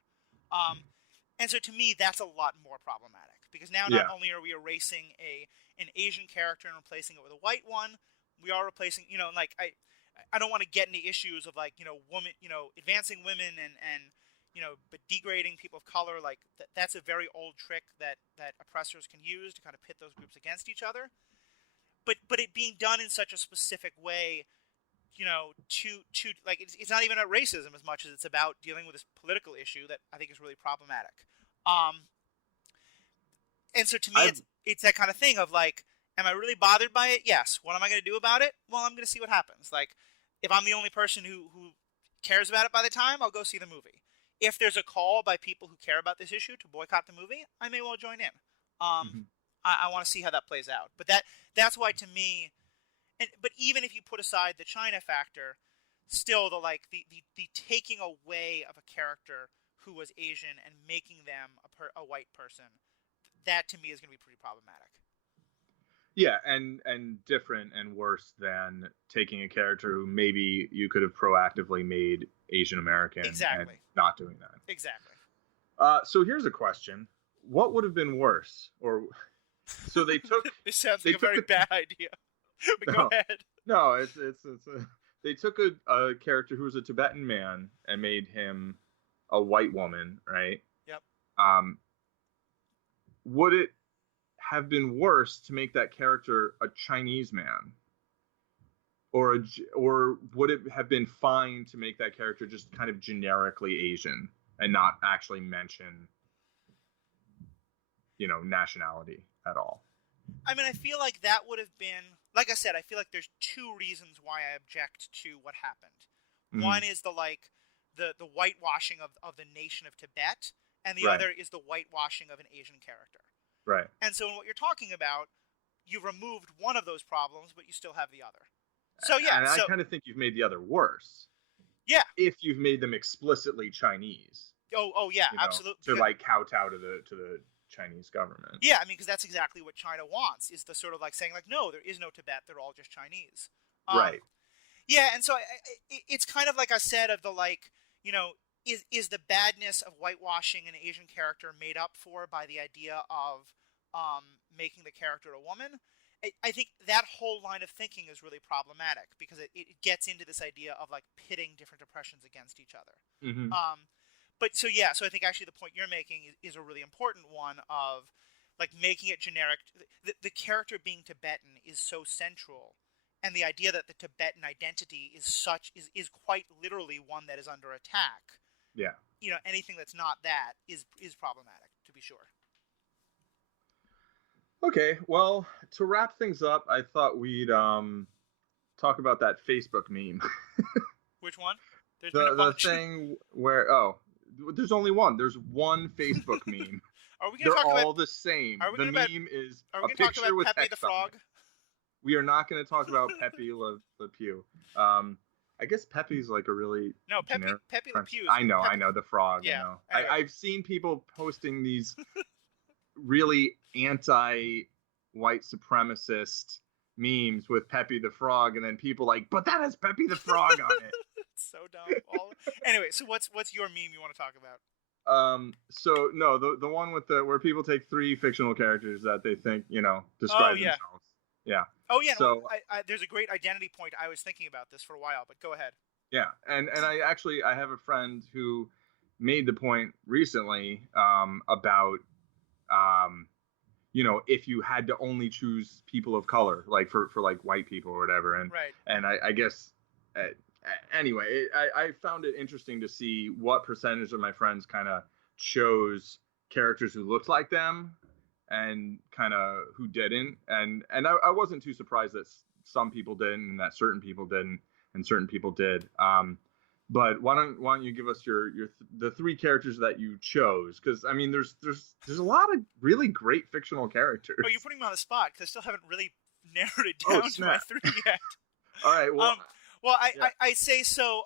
And so to me, that's a lot more problematic, because now not Yeah. only are we erasing an Asian character and replacing it with a white one, we are replacing, like I don't want to get into issues of like, woman, advancing women and but degrading people of color. Like that's a very old trick that oppressors can use to kind of pit those groups against each other. But it being done in such a specific way, to like it's not even about racism as much as it's about dealing with this political issue that I think is really problematic. And so to me, it's that kind of thing of like, am I really bothered by it? Yes. What am I going to do about it? Well, I'm going to see what happens. Like, if I'm the only person who cares about it by the time, I'll go see the movie. If there's a call by people who care about this issue to boycott the movie, I may well join in. I want to see how that plays out. But that's why to me, but even if you put aside the China factor, still the taking away of a character who was Asian and making them a white person, that to me is going to be pretty problematic. Yeah, and different and worse than taking a character who maybe you could have proactively made Asian American. Exactly. And not doing that. Exactly. So here's a question: what would have been worse? Or so they took. This sounds like a very bad idea. But go ahead. No, it's they took a character who was a Tibetan man and made him a white woman, right? Yep. Would it have been worse to make that character a Chinese man, or would it have been fine to make that character just kind of generically Asian and not actually mention, nationality at all? I mean, I feel like that would have been, like I said, I feel like there's two reasons why I object to what happened. Mm-hmm. One is the whitewashing of the nation of Tibet, and the other is the whitewashing of an Asian character. Right. And so in what you're talking about, you've removed one of those problems, but you still have the other. So yeah. And I kind of think you've made the other worse. Yeah. If you've made them explicitly Chinese. Oh yeah, absolutely. To kowtow to the Chinese government. Yeah, I mean, because that's exactly what China wants, is the sort of saying no, there is no Tibet, they're all just Chinese. Right. Yeah, and so it's kind of like I said of the is the badness of whitewashing an Asian character made up for by the idea of making the character a woman? I think that whole line of thinking is really problematic, because it gets into this idea of pitting different oppressions against each other. Mm-hmm. So I think actually the point you're making is a really important one of making it generic. The character being Tibetan is so central, and the idea that the Tibetan identity is quite literally one that is under attack. Yeah. Anything that's not that is problematic, to be sure. Okay, well, to wrap things up, I thought we'd talk about that Facebook meme. Which one? There's the thing where there's only one. There's one Facebook meme. Are we They're all the same. The meme is a picture with Pepe the Frog? We are not going to talk about Pepe Le Pew. I guess Pepe's a really Pepe Le Pew. I know the frog. Yeah, I know. I've seen people posting these really anti-white supremacist memes with Pepe the Frog, and then people but that has Pepe the Frog on it. It's so dumb. Anyway, so what's your meme you want to talk about? So no, the one with where people take three fictional characters that they think describe themselves. Yeah. Oh yeah. So there's a great identity point. I was thinking about this for a while, but go ahead. Yeah, and I have a friend who made the point recently about if you had to only choose people of color, for white people or whatever, and right. And I guess anyway, I found it interesting to see what percentage of my friends kind of chose characters who looked like them and kind of who didn't, and I wasn't too surprised that some people didn't and that certain people didn't and certain people did. But why don't you give us the three characters that you chose? Because I mean, there's a lot of really great fictional characters. Oh, you're putting me on the spot because I still haven't really narrowed it down to my three yet. All right. Well, I say so.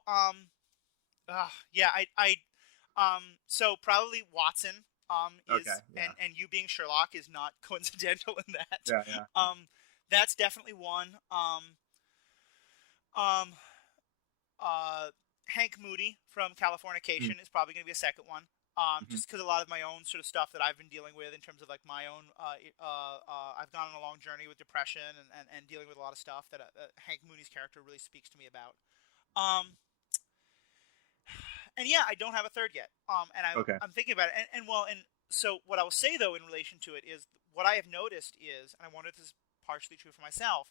So probably Watson. Okay, yeah. and you being Sherlock is not coincidental in that. Yeah. That's definitely one. Hank Moody from Californication is probably going to be a second one. Mhm. Just because a lot of my own sort of stuff that I've been dealing with in terms of like my own, I've gone on a long journey with depression and dealing with a lot of stuff that Hank Mooney's character really speaks to me about. Um, and yeah, I don't have a third yet. And Okay. I'm thinking about it. And so what I will say though in relation to it is what I have noticed is, and I wonder if this is partially true for myself.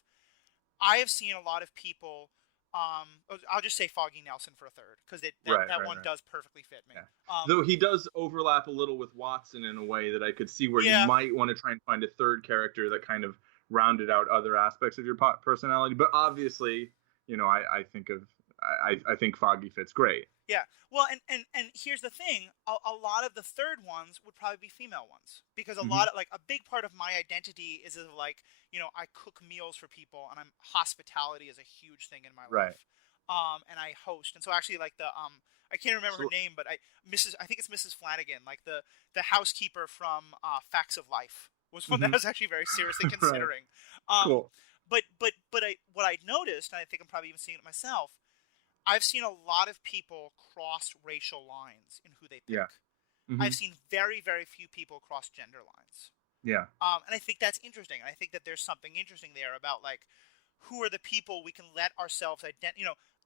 I have seen a lot of people. I'll just say Foggy Nelson for a third because Right. that Right. one Right. does perfectly fit me. Yeah. Though he does overlap a little with Watson in a way that I could see where you Yeah, might want to try and find a third character that kind of rounded out other aspects of your personality. But obviously, I think I think Foggy fits great. yeah. Well, and here's the thing: a lot of the third ones would probably be female ones because a Hmm. lot of like a big part of my identity is of like I cook meals for people and hospitality is a huge thing in my Right. life. And I host, and so actually like the I can't remember her So name, but I think it's Mrs. Flanagan, like the housekeeper from Facts of Life was one that I mhm. was actually very seriously Right. considering. Um, Cool. what I noticed, and I think I'm probably even seeing it myself, I've seen a lot of people cross racial lines in who they Yeah. pick. I've Hmm. seen very, very few people cross gender lines. Yeah. And I think that's interesting. And I think that there's something interesting there about like who are the people we can let ourselves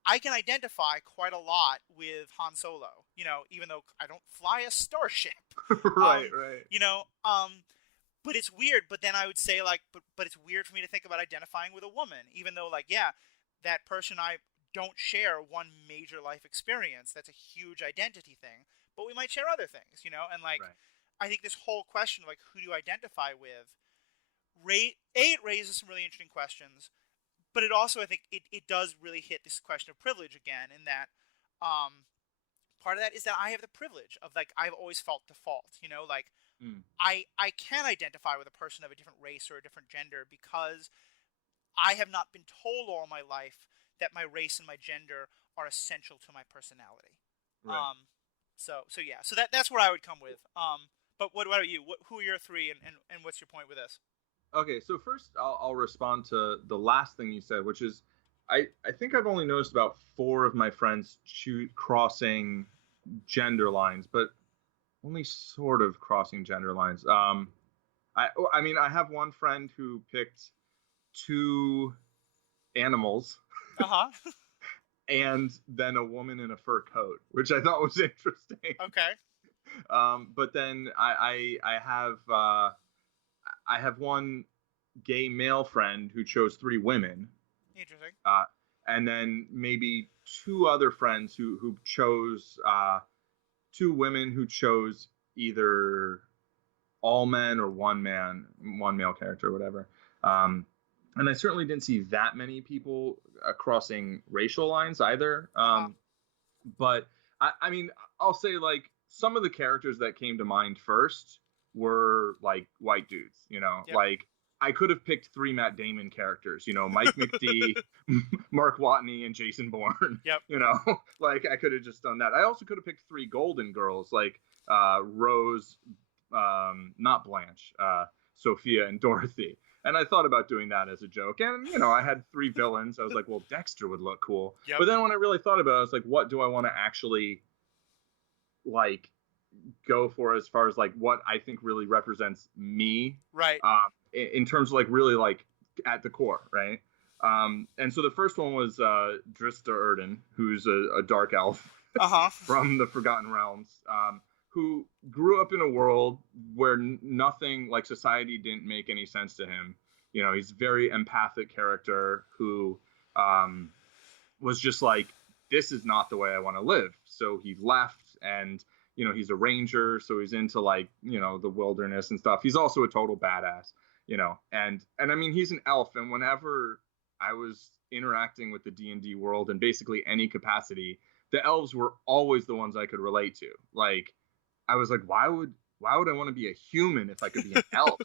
I can identify quite a lot with Han Solo, even though I don't fly a starship. Right. Um, Right. you know, but it's weird. But then I would say like, but it's weird for me to think about identifying with a woman, even though like, yeah, that person I don't share one major life experience. That's a huge identity thing. But we might share other things, and like, Right. I think this whole question of like who do you identify with, it raises some really interesting questions, but it also I think it does really hit this question of privilege again. In that, um, part of that is that I have the privilege of like I've always felt default, like Mm. I can identify with a person of a different race or a different gender because I have not been told all my life that my race and my gender are essential to my personality. Right. Um, so yeah, so that's where I would come with. But what about you? Who are your three, and what's your point with this? Okay, so first I'll respond to the last thing you said, which is I think I've only noticed about four of my friends crossing gender lines, but only sort of crossing gender lines. I mean I have one friend who picked two animals Uh huh. and then a woman in a fur coat, which I thought was interesting. Okay. But then I have one gay male friend who chose three women, Interesting. uh, and then maybe two other friends who chose two women who chose either all men or one male character, or whatever. Um, and I certainly didn't see that many people crossing racial lines either. Uh huh. But I mean, I'll say like some of the characters that came to mind first were like white dudes, Yep. like I could have picked three Matt Damon characters, Mike McD, Mark Watney, and Jason Bourne, Yep. like I could have just done that. I also could have picked three Golden Girls, like Rose, not Blanche, Sophia, and Dorothy. And I thought about doing that as a joke. And, I had three villains. I was like, well, Dexter would look cool. Yep. But then when I really thought about it, I was like, what do I want to actually, like, go for as far as, like, what I think really represents me Right. in terms of, like, really, like, at the core, right? And so the first one was Drista Erden, who's a dark elf Uh huh. from the Forgotten Realms, who grew up in a world where nothing like society didn't make any sense to him. He's a very empathic character who was just like, this is not the way I want to live. So he left, and he's a ranger, so he's into like the wilderness and stuff. He's also a total badass, and I mean he's an elf, and whenever I was interacting with the D&D world in basically any capacity, the elves were always the ones I could relate to. Like I was like, why would I want to be a human if I could be an elf?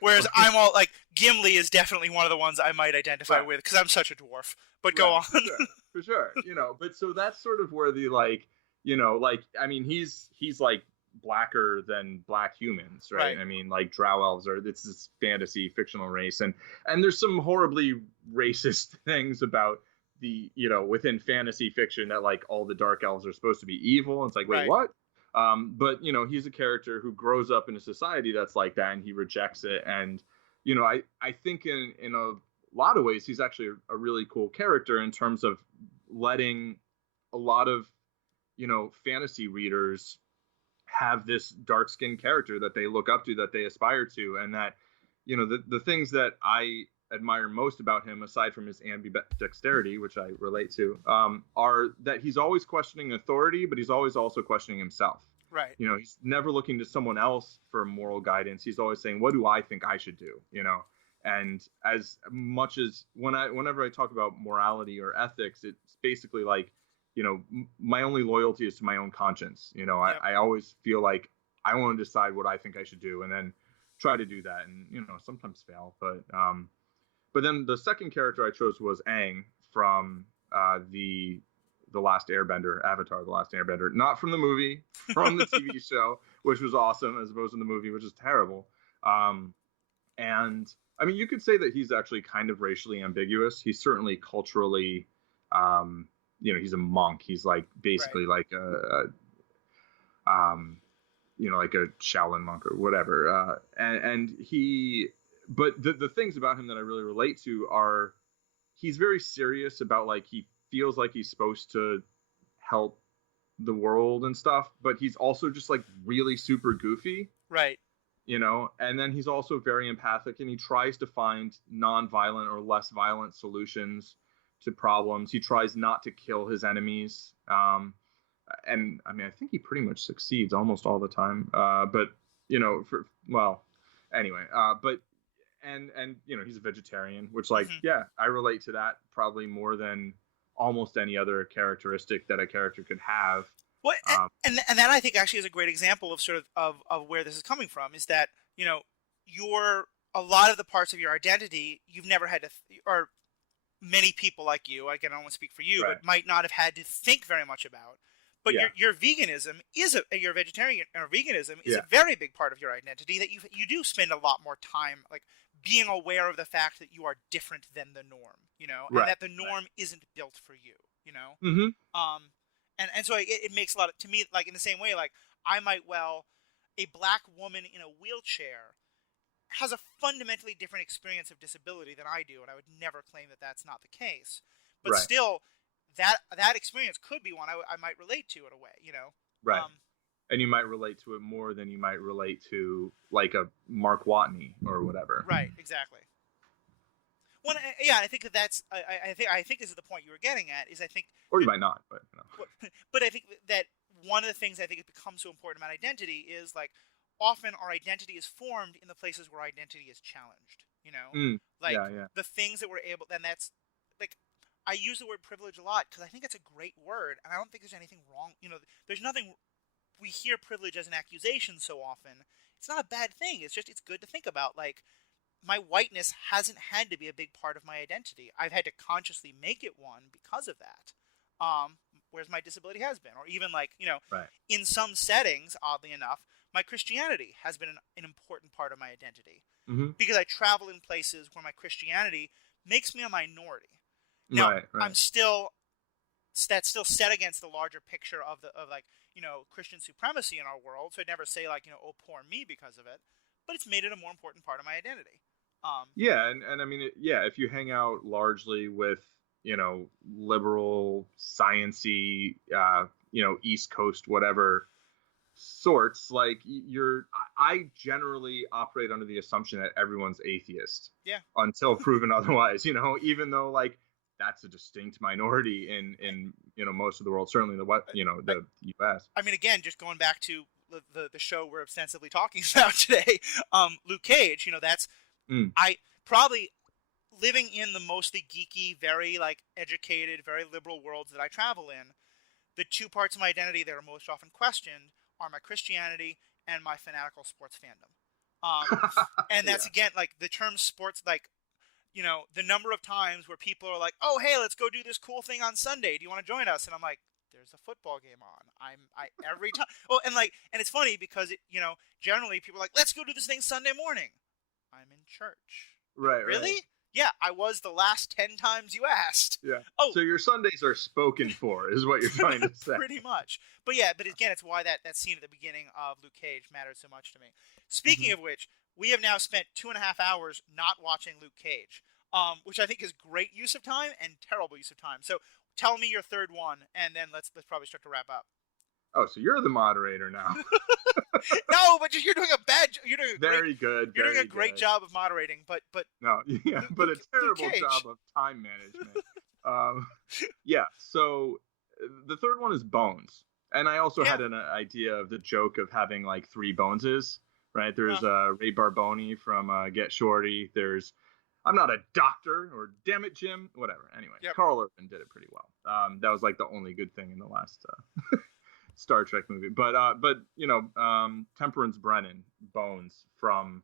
Whereas I'm all like Gimli is definitely one of the ones I might identify Right. with because I'm such a dwarf. But go Right, on. for sure. But so that's sort of where the like, like I mean, he's like blacker than black humans, right? Right. I mean, like drow elves it's this fantasy fictional race, and there's some horribly racist things about the within fantasy fiction that like all the dark elves are supposed to be evil. It's like, wait, Right. what? But he's a character who grows up in a society that's like that, and he rejects it. And I think in a lot of ways he's actually a really cool character in terms of letting a lot of fantasy readers have this dark skinned character that they look up to, that they aspire to, and that the things that I admire most about him, aside from his ambidexterity, which I relate to, are that he's always questioning authority, but he's always also questioning himself. Right. He's never looking to someone else for moral guidance. He's always saying, what do I think I should do? And as much as whenever I talk about morality or ethics, it's basically like, my only loyalty is to my own conscience. Yep. I always feel like I want to decide what I think I should do, and then try to do that, and sometimes fail. But then the second character I chose was Aang from the Last Airbender, Avatar: The Last Airbender, not from the movie, from the TV show, which was awesome, as opposed to the movie, which is terrible. And I mean, you could say that he's actually kind of racially ambiguous. He's certainly culturally, he's a monk. He's like basically right. like like a Shaolin monk or whatever. But the things about him that I really relate to are he's very serious about, like, he feels like he's supposed to help the world and stuff, but he's also just like really super goofy. Right. And then he's also very empathic, and he tries to find non-violent or less violent solutions to problems. He tries not to kill his enemies. And I mean, I think he pretty much succeeds almost all the time. But he's a vegetarian, which, like, yeah, I relate to that probably more than almost any other characteristic that a character could have. Well, and that I think actually is a great example of sort of where this is coming from, is that, a lot of the parts of your identity you've never had to, or many people like you, again, I don't want to speak for you, right, but might not have had to think very much about. But yeah, your veganism your vegetarian or veganism is a very big part of your identity, that you do spend a lot more time, like, being aware of the fact that you are different than the norm, and that the norm isn't built for you, Mm-hmm. And so it makes a lot of, to me, like, in the same way, like, a black woman in a wheelchair has a fundamentally different experience of disability than I do, and I would never claim that that's not the case. But still, that experience could be one I might relate to in a way, Right. And you might relate to it more than you might relate to, like, a Mark Watney or whatever. Right. Exactly. Well, yeah, I think that's. I think this is the point you were getting at. Is I think. Or you might not, but. But I think that one of the things I think it becomes so important about identity is, like, often our identity is formed in the places where identity is challenged. Like, the things that we're able. And that's, like, I use the word privilege a lot because I think it's a great word, and I don't think there's anything wrong. There's nothing. We hear privilege as an accusation so often. It's not a bad thing. It's good to think about. Like, my whiteness hasn't had to be a big part of my identity. I've had to consciously make it one because of that. Whereas my disability has been, or even, like, in some settings, oddly enough, my Christianity has been an important part of my identity, because I travel in places where my Christianity makes me a minority. Now, I'm that's still set against the larger picture of Christian supremacy in our world. So I'd never say, like, oh, poor me because of it, but it's made it a more important part of my identity. And I mean, if you hang out largely with, liberal, science-y, East Coast, whatever sorts, like, I generally operate under the assumption that everyone's atheist. Yeah. Until proven otherwise, even though, like, that's a distinct minority in most of the world, certainly the U.S. I mean, again, just going back to the show we're ostensibly talking about today, Luke Cage. That's I probably, living in the mostly geeky, very, like, educated, very liberal worlds that I travel in, the two parts of my identity that are most often questioned are my Christianity and my fanatical sports fandom. And that's again, like, the term sports, like, the number of times where people are like, oh, hey, let's go do this cool thing on Sunday. Do you want to join us? And I'm like, there's a football game on. Every time. Oh, and it's funny because generally people are like, let's go do this thing Sunday morning. I'm in church. Right. Really? Right. Yeah, I was the last 10 times you asked. Yeah. Oh, So your Sundays are spoken for, is what you're trying to say. pretty much. But yeah, but again, it's why that scene at the beginning of Luke Cage mattered so much to me. Speaking Mhm. of which, we have now spent 2.5 hours not watching Luke Cage, which I think is great use of time and terrible use of time. So tell me your third one, and then let's probably start to wrap up. Oh, so you're the moderator now. No, but you're doing a bad. You're doing a Very good. You're doing Very a great good. job of moderating, but No, yeah, but a Luke terrible Cage. job of time management. um, yeah. So the third one is Bones, and I also Yeah. had an idea of the joke of having like three Boneses. Right? There's Ray Barboni from Get Shorty. There's I'm not a doctor, or damn it, Jim. Whatever. Anyway, Yep. Carl Urban did it pretty well. That was like the only good thing in the last Star Trek movie. But Temperance Brennan, Bones from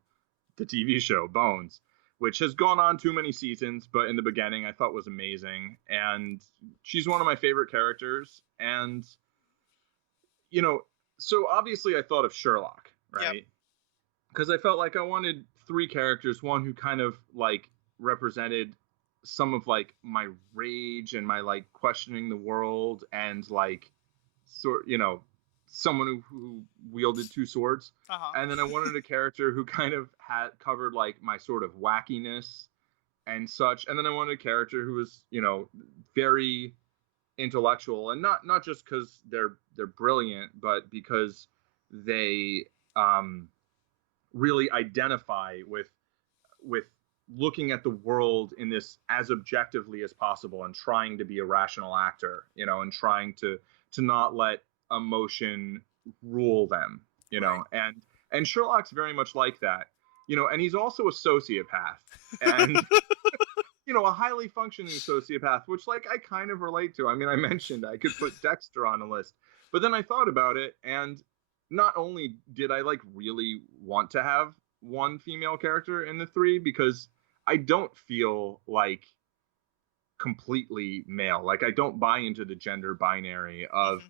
the TV show Bones, which has gone on too many seasons, but in the beginning I thought was amazing, and she's one of my favorite characters. And so obviously I thought of Sherlock, right? Yep. Because I felt like I wanted three characters, one who kind of like represented some of like my rage and my like questioning the world, and like someone who wielded two swords. And then I wanted a character who kind of had covered like my sort of wackiness and such. And then I wanted a character who was very intellectual, and not just because they're brilliant, but because they really identify with looking at the world in this as objectively as possible, and trying to be a rational actor, and trying to not let emotion rule them, Right. and Sherlock's very much like that, and he's also a sociopath, and a highly functioning sociopath, which like I kind of relate to. I mean, I mentioned I could put Dexter on a list, but then I thought about it, and not only did I like really want to have one female character in the three, because I don't feel like completely male. Like I don't buy into the gender binary of,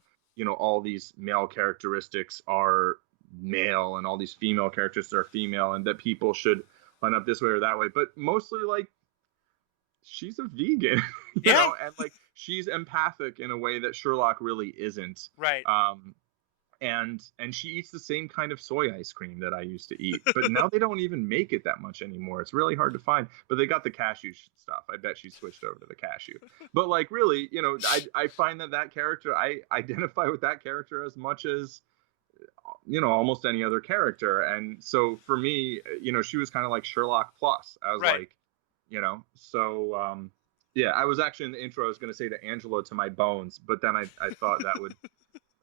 all these male characteristics are male and all these female characteristics are female, and that people should line up this way or that way. But mostly like she's a vegan, and like she's empathic in a way that Sherlock really isn't. Right. And she eats the same kind of soy ice cream that I used to eat, but now they don't even make it that much anymore. It's really hard to find, but they got the cashew stuff. I bet she switched over to the cashew. But like really, I find that character, I identify with that character as much as almost any other character. And so for me, she was kind of like Sherlock plus. I was right. like, so yeah, I was actually in the intro, I was going to say to Angela to my Bones, but then I thought that would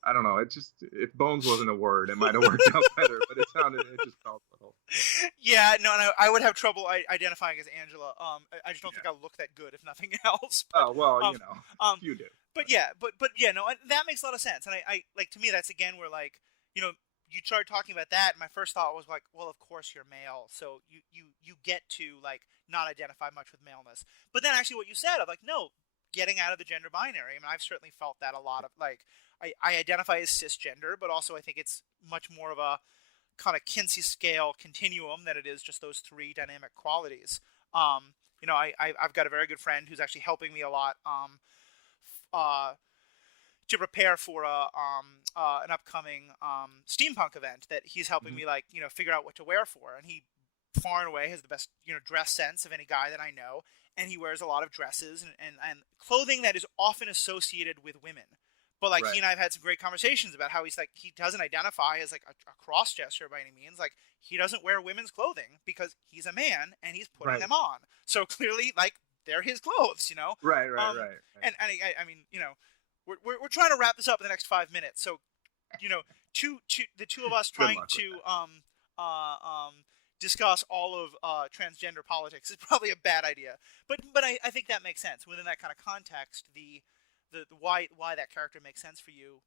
I don't know. It just, if Bones wasn't a word, it might have worked out better, but it just felt a little. Yeah, no, I would have trouble identifying as Angela. I just don't think I'll look that good, if nothing else. But, oh well, you do. But yeah, but yeah, no, that makes a lot of sense. And I like, to me, that's again where like, you started talking about that, and my first thought was like, well, of course you're male, so you get to like not identify much with maleness. But then actually, what you said of like, no, getting out of the gender binary. I mean, I've certainly felt that a lot of like. I identify as cisgender, but also I think it's much more of a kind of Kinsey scale continuum than it is just those three dynamic qualities. I've got a very good friend who's actually helping me a lot to prepare for an upcoming steampunk event that he's helping me figure out what to wear for, and he far and away has the best dress sense of any guy that I know, and he wears a lot of dresses and clothing that is often associated with women. But like, right. He and I have had some great conversations about how he's like, he doesn't identify as like a cross-dresser by any means. Like, he doesn't wear women's clothing because he's a man and he's putting them on. So clearly, like, they're his clothes, Right. And I mean, we're trying to wrap this up in the next 5 minutes. So, the two of us trying to discuss all of transgender politics is probably a bad idea. But I think that makes sense within that kind of context. The why that character makes sense for you,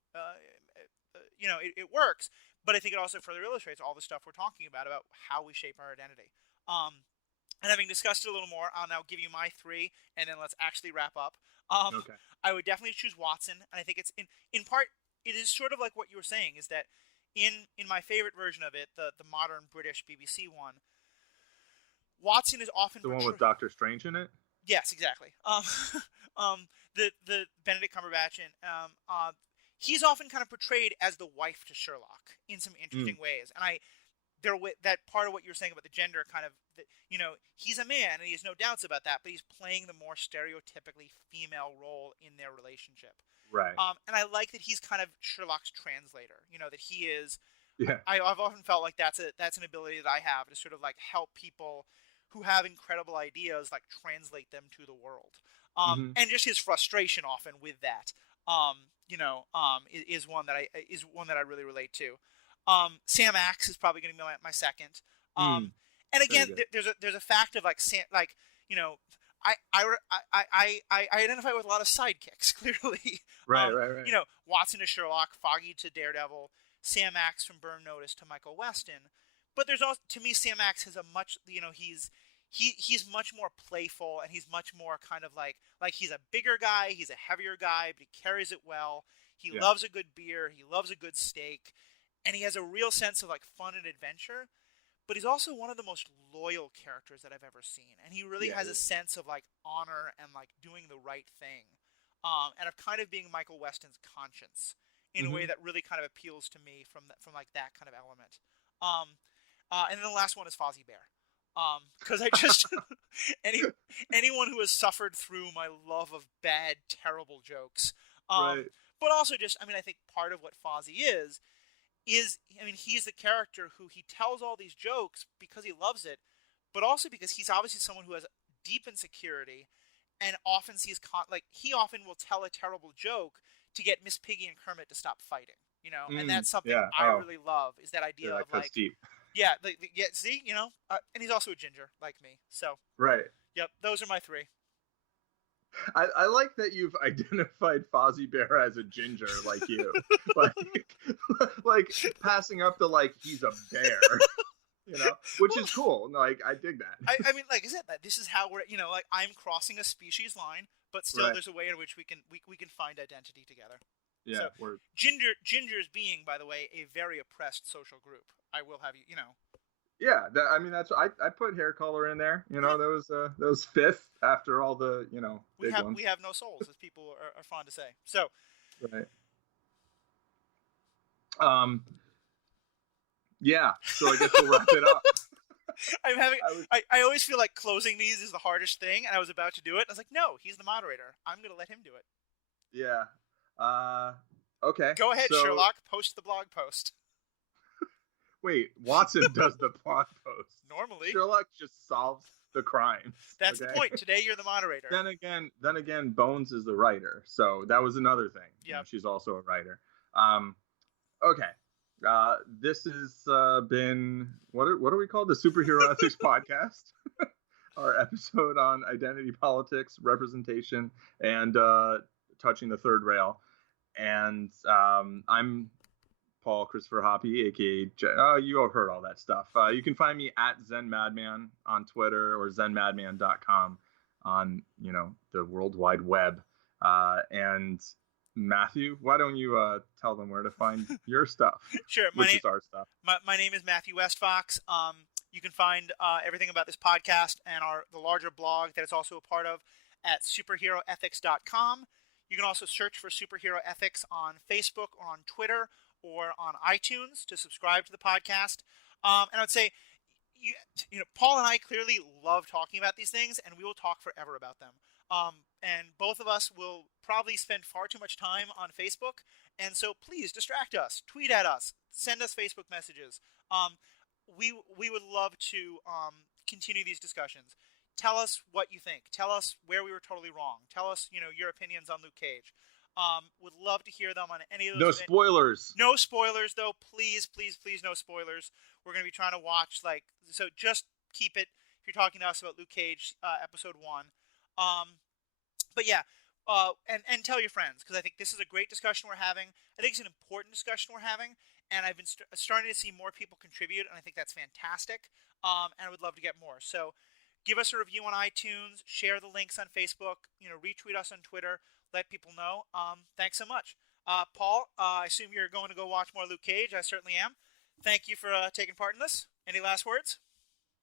it works. But I think it also further illustrates all the stuff we're talking about how we shape our identity. And having discussed it a little more, I'll now give you my three, and then let's actually wrap up. Okay. I would definitely choose Watson, and I think it's in part it is sort of like what you were saying, is that in my favorite version of it, the modern British BBC one, Watson is often the one with Doctor Strange in it. Yes, exactly. The Benedict Cumberbatch and he's often kind of portrayed as the wife to Sherlock in some interesting ways, and that part of what you were saying about the gender kind of, he's a man and he has no doubts about that, but he's playing the more stereotypically female role in their relationship. Right. And I like that he's kind of Sherlock's translator. That he is. Yeah. I've often felt like that's an ability that I have to sort of like help people who have incredible ideas, like translate them to the world. And just his frustration often with that, is one that I really relate to. Sam Axe is probably going to be my second. And again, there's a fact of like I identify with a lot of sidekicks, clearly. Right. Watson to Sherlock, Foggy to Daredevil, Sam Axe from Burn Notice to Michael Weston. But there's also, to me, Sam Axe has a much, he's much more playful, and he's much more kind of like he's a bigger guy, he's a heavier guy, but he carries it well. He loves a good beer, he loves a good steak, and he has a real sense of like fun and adventure. But he's also one of the most loyal characters that I've ever seen, and he really has a sense of like honor and like doing the right thing, and of kind of being Michael Weston's conscience in a way that really kind of appeals to me from like that kind of element. And then the last one is Fozzie Bear, because I just anyone who has suffered through my love of bad, terrible jokes, but also just, I think part of what Fozzie is he's the character who he tells all these jokes because he loves it, but also because he's obviously someone who has deep insecurity and often sees he often will tell a terrible joke to get Miss Piggy and Kermit to stop fighting, and that's something I really love, is that idea of like, deep. See, and he's also a ginger like me, so yep, those are my three. I like that you've identified Fozzie Bear as a ginger like you, like passing up the like he's a bear, which is cool. Like, I dig that. I mean, like I said, this is how we're, like I'm crossing a species line, but still there's a way in which we can find identity together. Yeah, so, gingers being, by the way, a very oppressed social group. I will have you, Yeah, that's I put hair color in there. Those fifth after all the we have ones. We have no souls, as people are fond to say. So right. Yeah. So I guess we'll wrap it up. I always feel like closing these is the hardest thing, and I was about to do it. I was like, no, he's the moderator. I'm going to let him do it. Yeah. Okay. Go ahead, Sherlock. Post the blog post. Wait, Watson does the blog post. Normally. Sherlock just solves the crimes. That's the point. Today you're the moderator. Then again, Bones is the writer. So that was another thing. Yeah. She's also a writer. Okay. This has been, what are we called? The Superhero Ethics Podcast. Our episode on identity politics, representation, and touching the third rail. And I'm Paul Christopher Hoppy, aka you have heard all that stuff. You can find me at Zen Madman on Twitter, or zenmadman.com on the World Wide Web. And Matthew, why don't you tell them where to find your stuff? Sure. Which is our stuff. My name is Matthew Westfox. You can find everything about this podcast and the larger blog that it's also a part of at superheroethics.com. You can also search for Superhero Ethics on Facebook or on Twitter or on iTunes to subscribe to the podcast. And I would say, Paul and I clearly love talking about these things, and we will talk forever about them. And both of us will probably spend far too much time on Facebook, and so please distract us, tweet at us, send us Facebook messages. We would love to continue these discussions. Tell us what you think. Tell us where we were totally wrong. Tell us, your opinions on Luke Cage. Would love to hear them on any of those. No spoilers. No spoilers, though. Please, please, please, no spoilers. We're going to be trying to watch, so just keep it, if you're talking to us about Luke Cage, episode 1. But yeah, and tell your friends, because I think this is a great discussion we're having. I think it's an important discussion we're having, and I've been starting to see more people contribute, and I think that's fantastic. And I would love to get more. So give us a review on iTunes, share the links on Facebook, retweet us on Twitter, let people know. Thanks so much. Paul, I assume you're going to go watch more Luke Cage. I certainly am. Thank you for taking part in this. Any last words?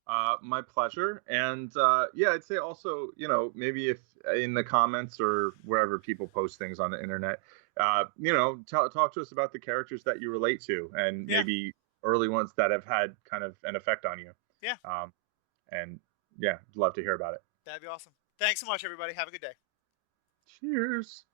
My pleasure. And yeah, I'd say also, maybe if in the comments or wherever people post things on the internet, talk to us about the characters that you relate to, and Yeah, maybe early ones that have had kind of an effect on you. yeah, Um, and yeah, love to hear about it. that'd be awesome. Thanks so much, everybody. Have a good day. Cheers.